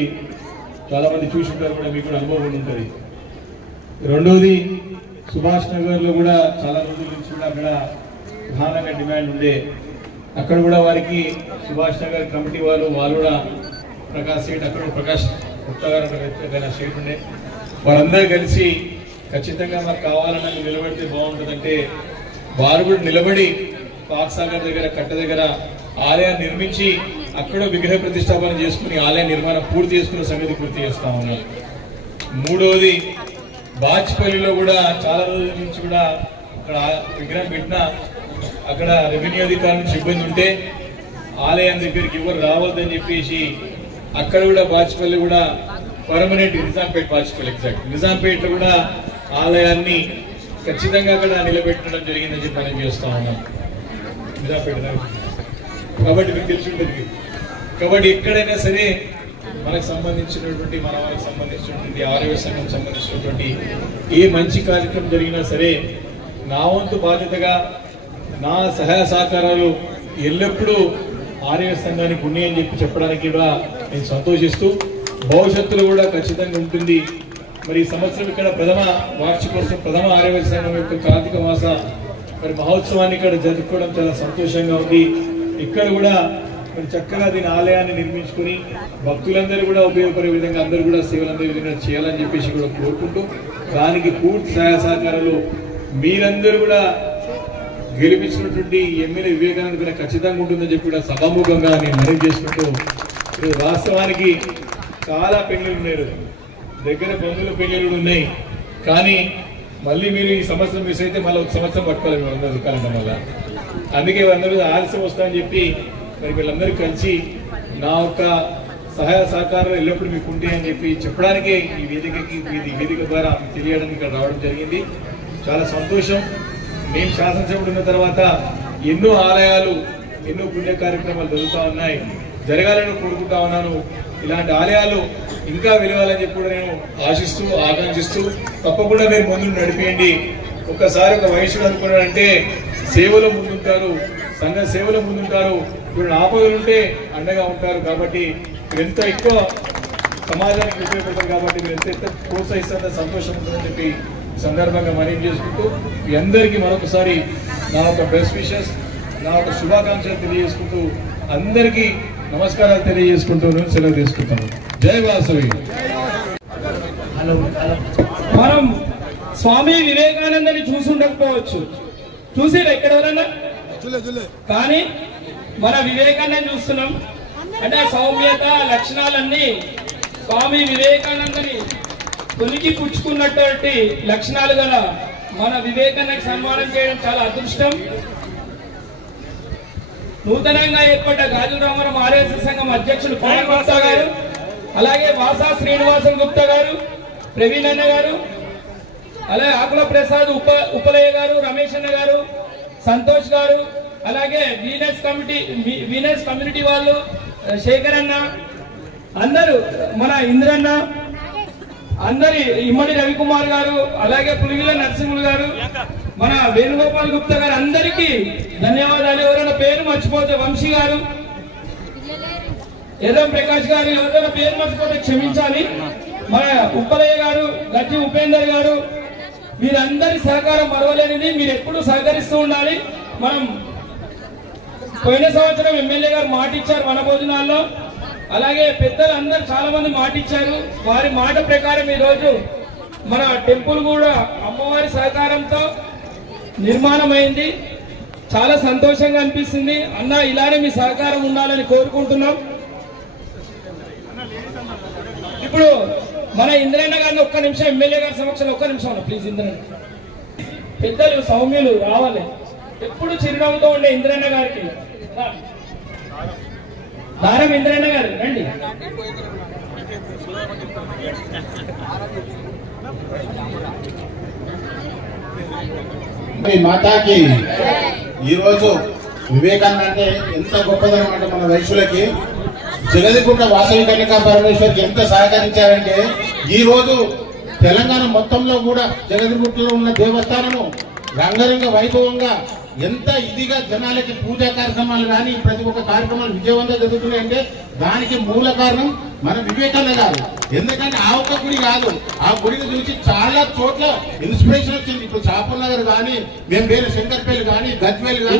చాలా మంది చూసి ఉంటారు కూడా, మీకు కూడా అనుభవం ఉంటుంది. రెండవది సుభాష్ నగర్ లో కూడా చాలా రోజుల నుంచి కూడా అక్కడ ప్రధానంగా డిమాండ్ ఉండే, అక్కడ కూడా వారికి సుభాష్ నగర్ కమిటీ వాళ్ళు కూడా ప్రకాష్ సీట్, అక్కడ ప్రకాష్ గుప్తా గారు సీట్ ఉండే, వారందరూ కలిసి ఖచ్చితంగా మాకు కావాలన్నా నిలబడితే బాగుంటుందంటే వారు కూడా నిలబడి పాక్సాగర్ దగ్గర కట్ట దగ్గర ఆలయాన్ని నిర్మించి అక్కడ విగ్రహ ప్రతిష్టాపన చేసుకుని ఆలయ నిర్మాణం పూర్తి చేసుకున్న సంగతి పూర్తి చేస్తా ఉన్నారు. మూడవది బాచ్పల్లిలో కూడా చాలా రోజుల నుంచి కూడా అక్కడ విగ్రహం పెట్టినా అక్కడ రెవెన్యూ అధికారుల నుంచి ఇబ్బంది ఉంటే ఆలయం దగ్గరికి ఎవరు రావద్దని చెప్పేసి అక్కడ కూడా బాచ్పల్లి కూడా పర్మనెంట్ నిజాంపేట బాచ్పల్లి ఎగ్జాక్ట్ నిజాంపేటలో కూడా ఆలయాన్ని ఖచ్చితంగా అక్కడ నిలబెట్టడం జరిగిందని చెప్పి మనం చేస్తా ఉన్నాం. నిజాంపేట కాబట్టి మీకు తెలిసి ఉంటుంది. కాబట్టి ఎక్కడైనా సరే మనకు సంబంధించినటువంటి మన వారికి సంబంధించినటువంటి ఆరోగ్య సంఘం సంబంధించినటువంటి ఏ మంచి కార్యక్రమం జరిగినా సరే నా వంతు బాధ్యతగా నా సహాయ సహకారాలు ఎల్లప్పుడూ ఆరోగ్య సంఘానికి ఉన్నాయని చెప్పి చెప్పడానికి కూడా నేను సంతోషిస్తూ భవిష్యత్తులో కూడా ఖచ్చితంగా ఉంటుంది. మరి ఈ సంవత్సరం ఇక్కడ ప్రథమ వార్షికోత్సవం ప్రథమ ఆరోగ్య సంఘం యొక్క కార్తీక మాస మరి మహోత్సవాన్ని ఇక్కడ జరుపుకోవడం చాలా సంతోషంగా ఉంది. ఇక్కడ కూడా మరి చక్కగా దీని ఆలయాన్ని నిర్మించుకుని భక్తులందరూ కూడా ఉపయోగపడే విధంగా అందరూ కూడా సేవలందరి విధంగా చేయాలని చెప్పేసి కూడా కోరుకుంటూ దానికి పూర్తి సహాయ సహకారాలు మీరందరూ కూడా గెలిపించినటువంటి ఎమ్మెల్యే వివేకానంద పైన ఖచ్చితంగా ఉంటుందని చెప్పి కూడా సభాముఖంగా నేను మనవి చేసుకుంటూ వాస్తవానికి చాలా పెళ్లిళ్ళు ఉన్నాయి, దగ్గర బంధువుల పెళ్లిళ్ళు ఉన్నాయి. కానీ మళ్ళీ మీరు ఈ సంవత్సరం మిస్ అయితే మళ్ళీ ఒక సంవత్సరం పట్టుకోవాలి వీళ్ళందరూ దుకాణం వల్ల. అందుకే వీళ్ళందరూ ఆలస్యం వస్తామని చెప్పి మరి వీళ్ళందరూ కలిసి నా యొక్క సహాయ సహకారాలు ఎల్లప్పుడూ మీకు ఉంటాయని చెప్పి చెప్పడానికే ఈ వేదిక ద్వారా తెలియడానికి ఇక్కడ రావడం జరిగింది. చాలా సంతోషం. నేను శాసనసభ్యుడు ఉన్న తర్వాత ఎన్నో ఆలయాలు ఎన్నో పుణ్య కార్యక్రమాలు జరుగుతూ ఉన్నాయి, జరగాలని కోరుకుంటా ఉన్నాను. ఇలాంటి ఆలయాలు ఇంకా వెలగాలని చెప్పి కూడా నేను ఆశిస్తూ ఆకాంక్షిస్తూ తప్పకుండా మీరు ముందు నడిపేయండి. ఒక్కసారి ఒక వయసుడు అనుకున్నాడంటే సేవలో ముందుంటారు, సంఘ సేవలో ముందుంటారు, ఇప్పుడు ఆపదలుంటే అండగా ఉంటారు. కాబట్టి మీరు ఎంత ఎక్కువ సమాజానికి ఉపయోగపడతారు కాబట్టి మీరు ఎంత ప్రోత్సహిస్తారో సంతోషం ఉంటుందని చెప్పి సందర్భంగా మనవి చేసుకుంటూ మీ అందరికీ మరొకసారి నా ఒక బెస్ట్ విషెస్, నా ఒక శుభాకాంక్షలు తెలియజేసుకుంటూ అందరికీ నమస్కారాలు తెలియజేసుకుంటూ నేను సెలవు తీసుకుంటాను. జై వాసవి. మనం స్వామి వివేకానందని చూసి ఉండకపోవచ్చు, చూసిరా ఇక్కడ ఎవరన్నా, కానీ మన వివేకానందని చూస్తున్నాం. అంటే సౌమ్యత లక్షణాలన్నీ స్వామి వివేకానందని తొలికి పుచ్చుకున్నటువంటి లక్షణాలు గల మన వివేకానందకి సన్మానం చేయడం చాలా అదృష్టం. నూతనంగా ఏర్పడ్డ గాజుల రామారావు ఆర్ఎస్ఎస్ సంఘం అధ్యక్షులు పవన్ గుప్తా గారు, అలాగే వాసా శ్రీనివాసన్ గుప్తా గారు, ప్రవీణ్ అన్న గారు, అలాగే ఆకుల ప్రసాద్ ఉపలయ్య గారు, రమేష్ అన్న గారు, సంతోష్ గారు, అలాగే వీనస్ కమ్యూనిటీ వాళ్ళు, శేఖర్ అన్న, అందరూ మన ఇంద్రన్న, అందరి ఇమ్మడి రవికుమార్ గారు, అలాగే పులిగిల నరసింహులు గారు, మన వేణుగోపాల్ గుప్తా గారు, అందరికీ ధన్యవాదాలు. ఎవరైనా పేరు మర్చిపోతే వంశీ గారు, ఎర్రం ప్రకాష్ గారు, ఎవరైనా పేరు మర్చిపోతే క్షమించాలి. మన ఉప్పలయ్య గారు, గజ్జి ఉపేందర్ గారు, మీరందరి సహకారం మరవలేనిది. మీరు ఎప్పుడు సహకరిస్తూ ఉండాలి. మనం పోయిన సంవత్సరం ఎమ్మెల్యే గారు మాట ఇచ్చారు వన భోజనాల్లో, అలాగే పెద్దలు అందరు చాలా మంది మాట ఇచ్చారు. వారి మాట ప్రకారం ఈ రోజు మన టెంపుల్ కూడా అమ్మవారి సహకారంతో నిర్మాణమైంది. చాలా సంతోషంగా అనిపిస్తుంది. అన్న ఇలానే మీ సహకారం ఉండాలని కోరుకుంటున్నాం. ఇప్పుడు మన ఇంద్రన్న గారిని ఒక్క నిమిషం ఎమ్మెల్యే గారి సమక్షంలో ఒక్క నిమిషం ప్లీజ్. ఇంద్రన్న పెద్దలు సౌమ్యులు రావాలి. ఎప్పుడు చిరునవ్వుతో ఉండే ఇంద్రన్న గారికి దారం ఇంద్రన్న గారు రండి. మాతాకి ఈరోజు వివేకానంద అంటే ఎంత గొప్పదనమాట. మన వయసులకి జగదిగుంట వాసవి కన్యకా పరమేశ్వరికి ఎంత సహకరించారంటే ఈ రోజు తెలంగాణ మొత్తంలో కూడా జగదిగుంటలో ఉన్న దేవస్థానము రంగరంగ వైభవంగా ఎంత ఇదిగా జనాలకి పూజా కార్యక్రమాలు కానీ ప్రతి ఒక్క కార్యక్రమాలు విజయవంతంగా జరుగుతున్నాయంటే దానికి మూల కారణం మన వివేకానంద గారు. ఎందుకంటే ఆ ఒక్క గుడి కాదు, ఆ గుడిని చూసి చాలా చోట్ల ఇన్స్పిరేషన్ వచ్చింది. ఇప్పుడు చాపల్ నగర్ కానీ, మేము వేరే శంకర్పల్లి కానీ, గజ్వేల్ కానీ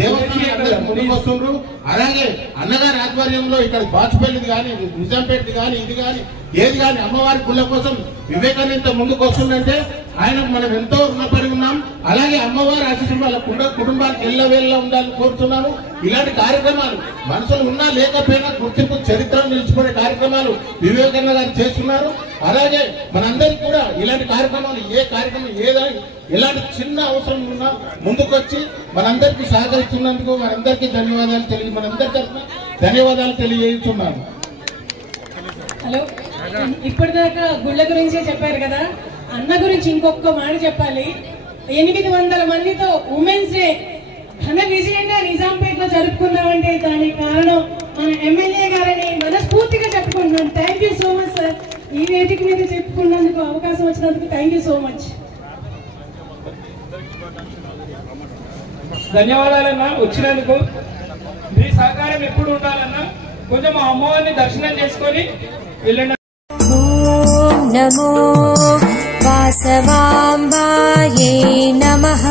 దేవస్థానం ముందుకు వస్తుండ్రు. అలాగే అన్నగారి ఆధ్వర్యంలో ఇక్కడ బాచుపల్లిది కానీ, నిజాంపేటది కానీ, ఇది కానీ ఏది కానీ అమ్మవారి గుళ్ళ కోసం వివేకానంద ముందుకు వస్తుందంటే ఆయనకు మనం ఎంతో రుణపడి ఉన్నాం. అలాగే అమ్మవారి ఆశీస్సులు వాళ్ళ కుటుంబానికి ఎల్లవేళ్ళ ఉండాలని కోరుతున్నాను. ఇలాంటి కార్యక్రమాలు మనుషులు ఉన్నా లేకపోయినా గుర్తింపు చరిత్రను నిలిచిపోయే కార్యక్రమాలు వివేకానంద గారు చేస్తున్నారు. అలాగే మనందరికీ కూడా ఇలాంటి కార్యక్రమాలు ఏ కార్యక్రమం ఏదైనా ఎలాంటి చిన్న అవసరం ఉన్నా ముందుకొచ్చి మనందరికీ సహకరిస్తున్నందుకు మనందరికీ మనందరి తరఫున ధన్యవాదాలు తెలియజేస్తున్నాను. హలో, ఇప్పటిదాకా గుళ్ళ గురించే చెప్పారు కదా, అన్న గురించి ఇంకొక మాట చెప్పాలి. 800 మందితో ఉమెన్స్ డే ఘన విజయంగా నిజాంపేటలో జరుపుకున్నామంటే దానికి కారణం మన ఎమ్మెల్యే గారని మనస్ఫూర్తిగా చెప్పుకుంటున్నాను. Thank you so much sir. ఈ వేదిక మీద చెప్పుకున్నందుకు అవకాశం వచ్చినందుకు థ్యాంక్ యూ సో మచ్. ధన్యవాదాలన్నా వచ్చినందుకు. మీ సహకారం ఎప్పుడు ఉండాలన్నా. కొంచెం మా అమ్మవారిని దర్శనం చేసుకొని వెళ్ళండి. ఓం నమో వాసవాంబాయే నమః.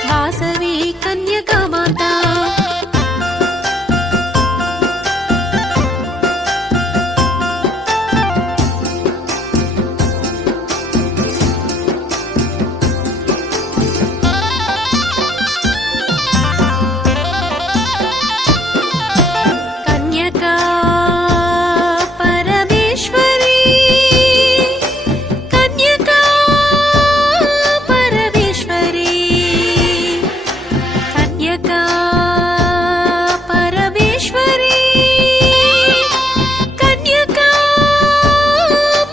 వాసవి కన్యకా పరమేశ్వరి కన్యకా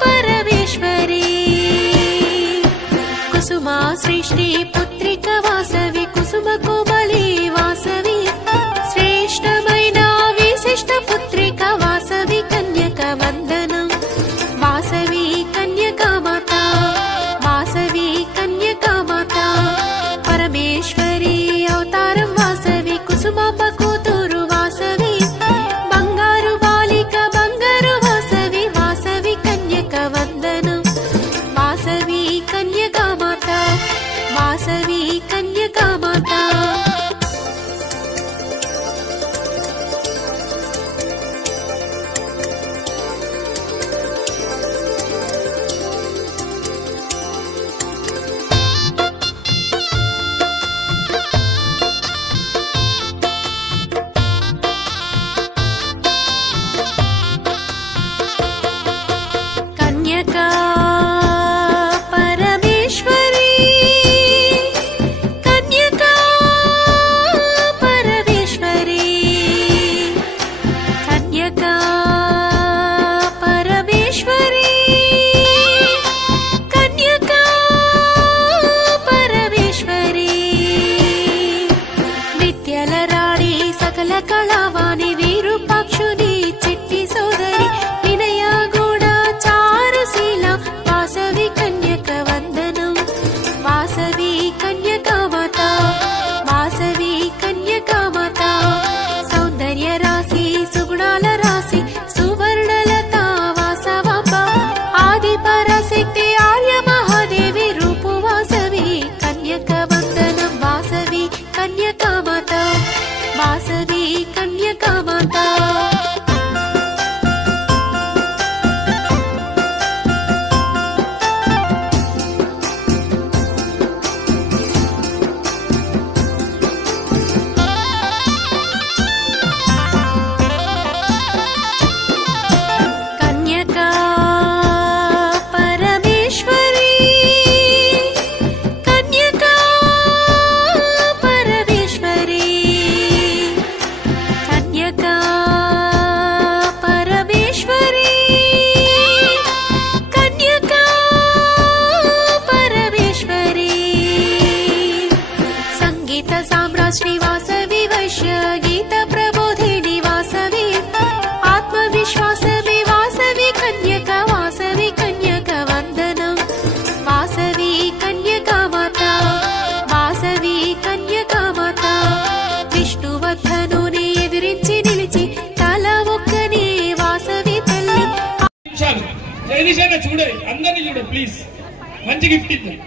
పరమేశ్వరి కుసుమా సృష్టి పుత్రిక వాసవి కుసుమ కోమలి వాసవి శ్రేష్టమైన విశిష్ట పుత్రిక వాసవి కన్యక వందనం వాసవి కన్యకా మాత వాసవి కన్యకా మాత పరమేశ్వరి అవతారం వాసవి కుసుమాంబ కూతురు వాసవి బంగారు బాలిక బంగారు వాసవి వాసవి కన్యక వందనం వాసవి కన్యకా మాత వాసవి కన్యకా మాత కన్యకా పరమేశ్వరి కన్యకా పరమేశ్వరి కన్యకా పరమేశ్వరి కన్యకా పరమేశ్వరి విద్యల రాణి సకల కళావాణి వీరుపాక్షుని చిట్టి సోదరి వినయ గూఢ చారుశీల వాసవి కన్యక వందనం వాసవి కన్యకా మాత వాసవి కన్యకా మాత సౌందర్య రాశి సుగుణాల రాశి సువర్ణలత వాసవాంబ ఆది పరాశక్తి ఆర్య మహాదేవి రూపు వాసవి కన్యక వందనం వాసవి కన్యకా మాత వాసవి కన్యకా మాత కన్యకా పరమేశ్వరి కన్యకా పరమేశ్వరి కన్యకా పరమేశ్వరి కన్యకా పరమేశ్వరి సంగీత సామ్రాజ్ఞి వాసవి వైశ్య గీత ప్రబోధిని వాసవి ఆత్మవిశ్వాసమే వాసవి కన్యక వాసవి కన్యక వందనం వాసవి కన్యకా మాత వాసవి కన్యకా మాత విష్ణువర్ధనుని ఎదిరించి నిలిచి తల ఒక్కని వాసవి తల్లి చాలు జగదీష్ అన్న చూడే అందరినీ చూడే ప్లీజ్ మంచి గిఫ్ట్ ఇద్దాం.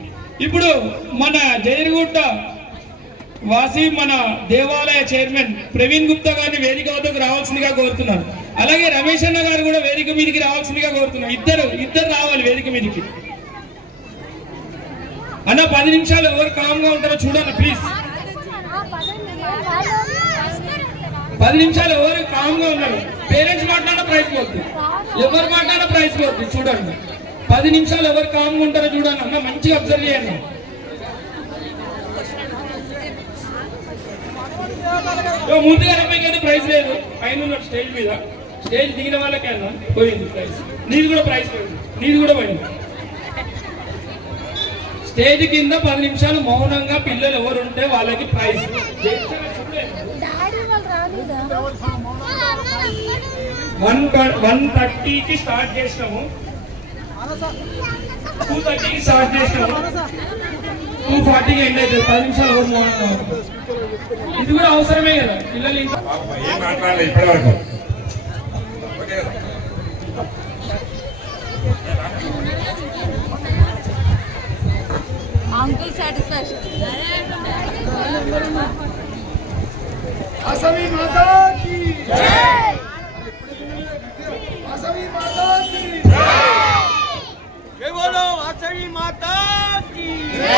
ఇప్పుడు మన జైరుగుట్ట వాసి మన దేవాలయ చైర్మన్ ప్రవీణ్ గుప్తా గారిని వేదిక వద్దకు రావాల్సిందిగా కోరుతున్నాను. అలాగే రమేష్ అన్న గారు కూడా వేదిక మీదకి రావాల్సిందిగా కోరుతున్నాను. ఇద్దరు రావాలి వేదిక మీదకి. అన్న 10 నిమిషాలు ఎవరు కామ్గా ఉంటారో చూడండి ప్లీజ్. 10 నిమిషాలు ఎవరు కామ్గా ఉన్నారు. పేరెంట్స్ మాట్లాడిన ప్రైజ్ పోతుంది, ఎవరు మాట్లాడిన ప్రైజ్ పోతుంది. చూడండి 10 నిమిషాలు ఎవరు కామ్గా ఉంటారో చూడండి అన్న. మంచిగా అబ్జర్వ్ చేయండి. ముందుగా అమ్మాయికి ప్రైజ్ లేదు. పైన స్టేజ్ మీద స్టేజ్ దిగిన వాళ్ళకే అన్న పోయింది ప్రైజ్. నీది కూడా ప్రైజ్ పోయింది, నీది కూడా పోయింది. స్టేజ్ కింద 10 నిమిషాలు మౌనంగా పిల్లలు ఎవరు ఉంటే వాళ్ళకి ప్రైజ్. 1:30కి స్టార్ట్ చేసినాము, 2:30కి స్టార్ట్ చేసినాము, 2:40కి ఎండ్ అవుతుంది. 10 నిమిషాలు ఎవరు మౌనంగా ఉంటారు. ఇది కూడా అవసరమే కదా పిల్లలు. ఇంకా ఏం మాట్లాడాలి ఇప్పటివరకు? अंकल सैटिस्फैक्शन वासवी माता की जय, वासवी माता की जय, जय बोलो वासवी माता की जय,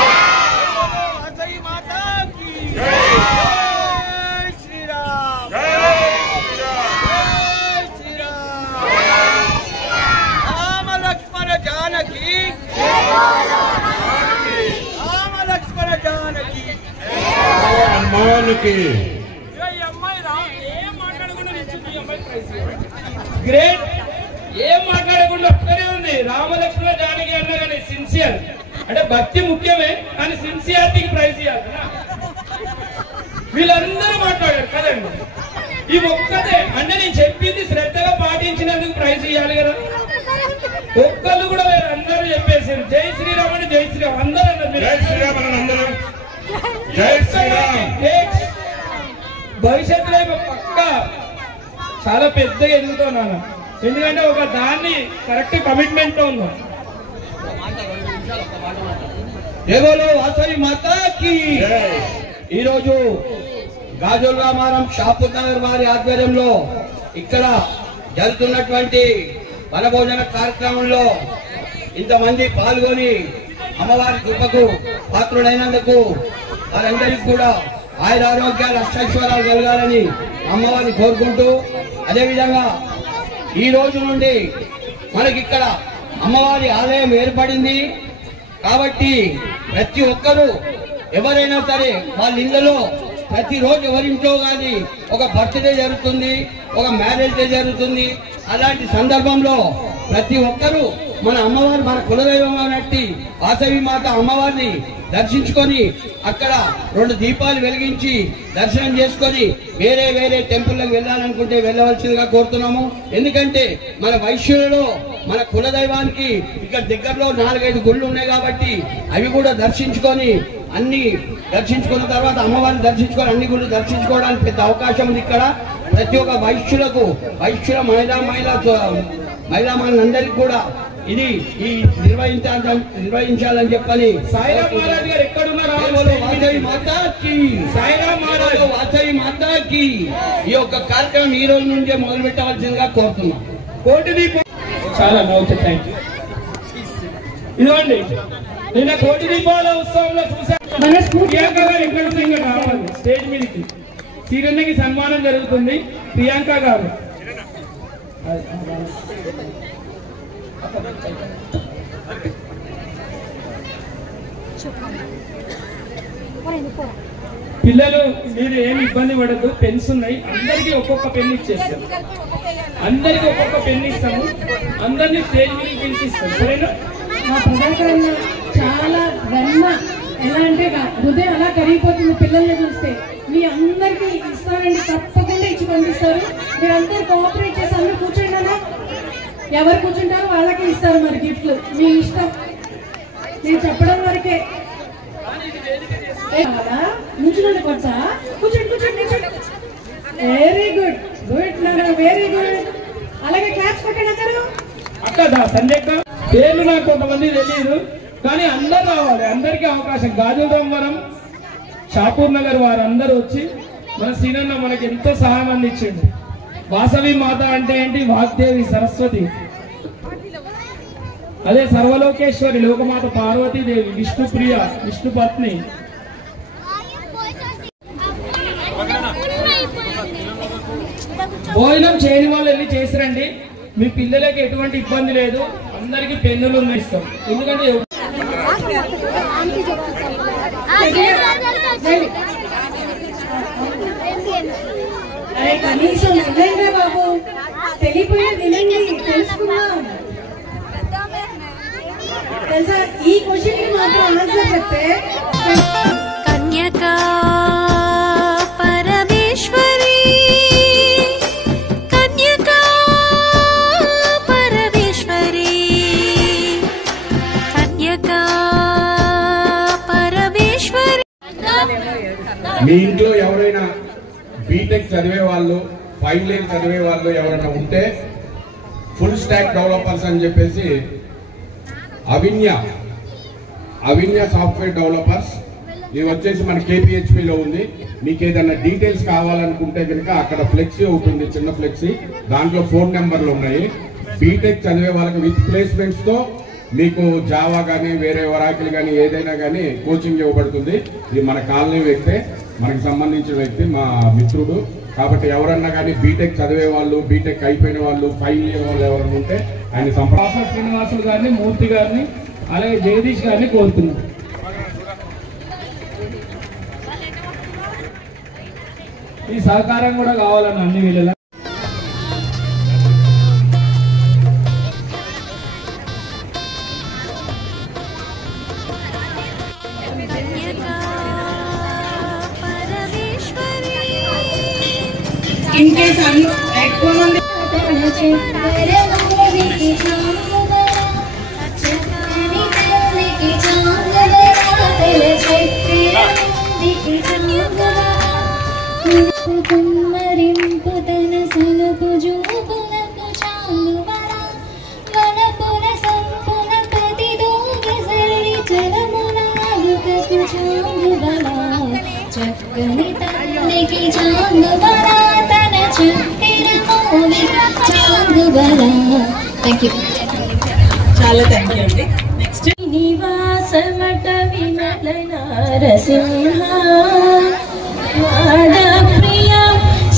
बोलो वासवी माता की जय, जय श्री राम, जय श्री राम, जय श्री राम, राम लक्ष्मण जानकी जय बोलो हनुमान की, हनुमान की గ్రేట్. ఏం మాట్లాడకుండా ఒక్కనే ఉంది. రామలక్ష్మణ జానకి అన్న కానీ సిన్సియర్ అంటే భక్తి ముఖ్యమే కానీ సిన్సియారిటీకి ప్రైజ్ ఇవ్వాలి. వీళ్ళందరూ మాట్లాడారు కదండి. ఈ ఒక్కటే అంటే నేను చెప్పింది శ్రద్ధగా పాటించినందుకు ప్రైజ్ ఇవ్వాలి కదా. ఒక్కళ్ళు కూడా అందరూ చెప్పేసారు జై శ్రీరామ్ అంటే జై శ్రీరామ్ అందరూ అన్నారు. భవిష్యత్తులో పక్క చాలా పెద్దగా ఎదుగుతున్నాను. ఎందుకంటే ఒక దాన్ని కరెక్ట్ కమిట్మెంట్ తో ఉన్నాం. దేవోలో వాసవి మాతాకి ఈరోజు గాజుల రామారం షాపూర్ నగర్ వారి ఆధ్వర్యంలో ఇక్కడ జరుగుతున్నటువంటి వనభోజన కార్యక్రమంలో ఇంతమంది పాల్గొని అమ్మవారి కృపకు పాత్రుడైనందుకు వారందరికీ కూడా ఆయురారోగ్యాలు అష్టైశ్వర్యాలు కలగాలని అమ్మవారిని కోరుకుంటూ, అదేవిధంగా ఈ రోజు నుండి మనకి ఇక్కడ అమ్మవారి ఆలయం ఏర్పడింది కాబట్టి ప్రతి ఒక్కరూ ఎవరైనా సరే వాళ్ళ ఇళ్లలో ప్రతిరోజు ఎవరింట్లో కానీ ఒక బర్త్డే జరుగుతుంది, ఒక మ్యారేజ్ డే జరుగుతుంది. అలాంటి సందర్భంలో ప్రతి ఒక్కరూ మన అమ్మవారు మన కులదైవం అన్నట్టు వాసవి మాత అమ్మవారిని దర్శించుకొని అక్కడ 2 దీపాలు వెలిగించి దర్శనం చేసుకొని వేరే వేరే టెంపుల్లకు వెళ్ళాలనుకుంటే వెళ్ళవలసిందిగా కోరుతున్నాము. ఎందుకంటే మన వైశ్యులలో మన కులదైవానికి ఇక్కడ దగ్గరలో 4-5 గుళ్ళు ఉన్నాయి కాబట్టి అవి కూడా దర్శించుకొని అన్ని దర్శించుకున్న తర్వాత అమ్మవారిని దర్శించుకొని అన్ని గుళ్ళు దర్శించుకోవడానికి పెద్ద అవకాశం ఉంది. ఇక్కడ ప్రతి ఒక్క వైశ్యుల మహిళామణులందరికీ కూడా ఇది ఈ నిర్వహించాలని చెప్పని సాయిరామ్ మహారాజ్ గారు ఎక్కడున్నారు? వాసవి మాతాకి, సాయిరామ్ మహారాజ్ వాసవి మాతాకి ఈ యొక్క కార్యక్రమం ఈ రోజు నుండే మొదలు పెట్టవలసిందిగా కోరుతున్నాం. కోటి దీపం చాలా ఓకే, థ్యాంక్ యూ. ఇదిగోండి నిన్న కోటి దీపాల ఉత్సవంలో చూసాను ప్రియాంక గారు ఇక్కడ సింగర్ రావాలి స్టేజ్ మీదకి. సీరన్నకి సన్మానం జరుగుతుంది. ప్రియాంక గారు పిల్లలు మీరు ఏమి ఇబ్బంది పడద్దు. పెన్స్ ఉన్నాయి, అందరికి ఒక్కొక్క పెన్ ఇచ్చేస్తాం. అందరికి ఒక్కొక్క పెన్ ఇస్తాము. అందరినీ స్టేజ్ మీద పిలిచిస్తాం. సరేనా? మా ప్రభాకర్ చాలా వెన్న ఎలా అంటే హృదయం అలా కరిగిపోతుంది పిల్లల్ని చూస్తే. మీ అందరికి ఇస్తారండి, తప్పకుండా ఇచ్చి పంపిస్తారు. మీరందరూ కోఆపరేట్ చేసి అందరూ కూర్చోండి అన్న. ఎవరు కూర్చుంటారో వాళ్ళకి ఇస్తారు మరి గిఫ్ట్లు. మీ ఇష్టం, నేను చెప్పడం వరకే. నుంచునండి కొట్టా, కూర్చోండి కూర్చోండి కూర్చోండి. వెరీ గుడ్ గుడ్ నాన్న, వెరీ గుడ్. అలాగే క్లాప్స్ కొట్టండి అందరూ. అక్క సంజయ్ పేర్లు నాకు కొంతమంది తెలియదు కానీ అందరు రావాలి, అందరికీ అవకాశం. గాజుల రామవరం షాపూర్ నగర్ వారందరూ వచ్చి మన సీనన్న మనకి ఎంతో సహాయం అందించండి. వాసవి మాత అంటే ఏంటి? వాగ్దేవి సరస్వతి, అదే సర్వలోకేశ్వరి లోకమాత పార్వతీదేవి, విష్ణుప్రియ విష్ణు పత్ని. భోజనం చేయని వాళ్ళు వెళ్ళి చేసిరండి. మీ పిల్లలకి ఎటువంటి ఇబ్బంది లేదు. అందరికి పెన్నులు ఇస్తాం. ఎందుకంటే అరే కనీసం వినండి బాబు, తెలియపోయినా వినండి, తెలుసుకుందాం. తెలుసా ఈ క్వశ్చన్ కి మాత్రం ఆన్సర్ చెప్తే కన్యకా పరమేశ్వరి, కన్యకా పరమేశ్వరి, కన్యకా పరమేశ్వరి. మీ ఇంట్లో ఎవరైనా బీటెక్ చదివే వాళ్ళు, ఫైనల్ ఇయర్ చదివే వాళ్ళు ఎవరైనా ఉంటే ఫుల్ స్టాక్ డెవలపర్స్ అని చెప్పేసి అవిన్య సాఫ్ట్వేర్ డెవలపర్స్ ఇది వచ్చేసి మన KPHPలో ఉంది. మీకు ఏదైనా డీటెయిల్స్ కావాలనుకుంటే కనుక అక్కడ ఫ్లెక్సీ ఉంటుంది, చిన్న ఫ్లెక్సీ, దాంట్లో ఫోన్ నెంబర్లు ఉన్నాయి. బీటెక్ చదివే వాళ్ళకి విత్ ప్లేస్మెంట్స్తో మీకు జావా కానీ వేరే వరాకిలు కానీ ఏదైనా కానీ కోచింగ్ ఇవ్వబడుతుంది. ఇది మన కాలనీ వ్యక్తే, మనకి సంబంధించిన వ్యక్తి, మా మిత్రుడు. కాబట్టి ఎవరన్నా కానీ బీటెక్ చదివే వాళ్ళు, బీటెక్ అయిపోయిన వాళ్ళు, ఫైనల్ ఇయర్ వాళ్ళు ఎవరన్నా ఉంటే ఆయన సంప్రదాయ శ్రీనివాసులు గారిని, మూర్తి గారిని, అలాగే జగదీష్ గారిని కోరుతున్నాం. ఈ సహకారం కూడా కావాలన్న అన్ని వీళ్ళ ఇన్ కేస్ ఎక్కువ మంది కుమ్మరింపు తన సలుపు జూపులకు చాలువల వనపున సంపున ప్రతిదోగ సరళి చలమున అలుకకు చాలువల చక్కని తల్లికి చాలువల తన చక్కెర మౌలికి చాలువల. Thank you. చాలా థ్యాంక్ యూ అండి. నెక్స్ట్ నివాసమట విమల నరసింహ ప్రియ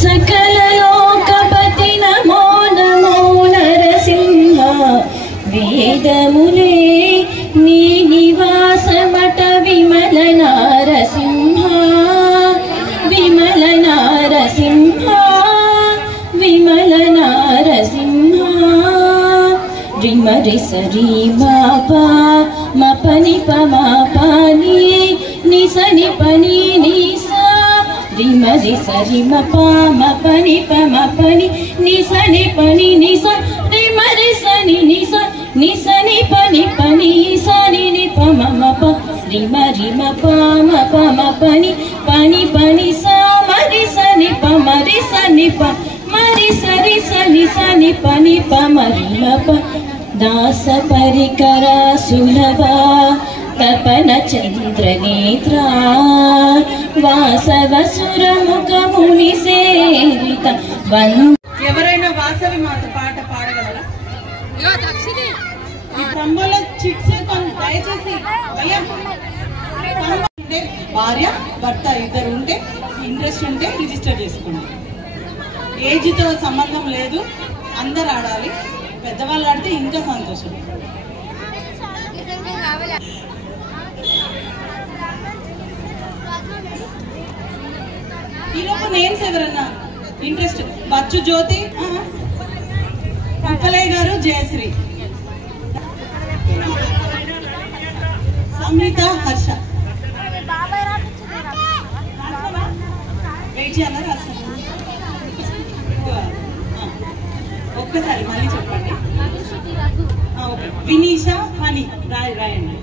సకల లోకపతి నమో నమో నరసింహ. వేదములే నీ నివాసమట విమల నరసింహ విమల నరసింహ విమల నరసింహ. రిమరి సరి మాపా మపని పమాపాని నిసని పని నిసా రిమరి సరి మపా మపని పమపని నిసని పని నిసా రిమరి సని నిసా నిసని పని పని సని ని పమమప రిమరి మపా మపమపని పని పని సా మరి సని పమరి సని ప మరి సరి సని సని పని పమరి మప. దాస పరికర సులభ తపన చంద్రనేత్ర వాసవసుర ముఖముని సేవిత. ఎవరైనా వాసవి మాత పాట పాడగలరా? ఈ తమ్ముళ్ళ చిట్స్ దయచేసి భార్య భర్త ఇద్దరు ఉంటే ఇంట్రెస్ట్ ఉంటే రిజిస్టర్ చేసుకోండి. ఏజ్తో సంబంధం లేదు, అందరు ఆడాలి. పెద్దవాళ్ళు ఆడితే ఇంకా సంతోషం. ఈలోపు నేమ్స్ ఎవరన్నా ఇంట్రెస్ట్? బచ్చు జ్యోతి, పక్కలయ్య గారు, జయశ్రీ, సంహిత, హర్ష. వెయిట్ చేయాలా? రాస్తాను. ఒక్కసారి మళ్ళీ చెప్పండి. వినీష, హనీ రాయండి.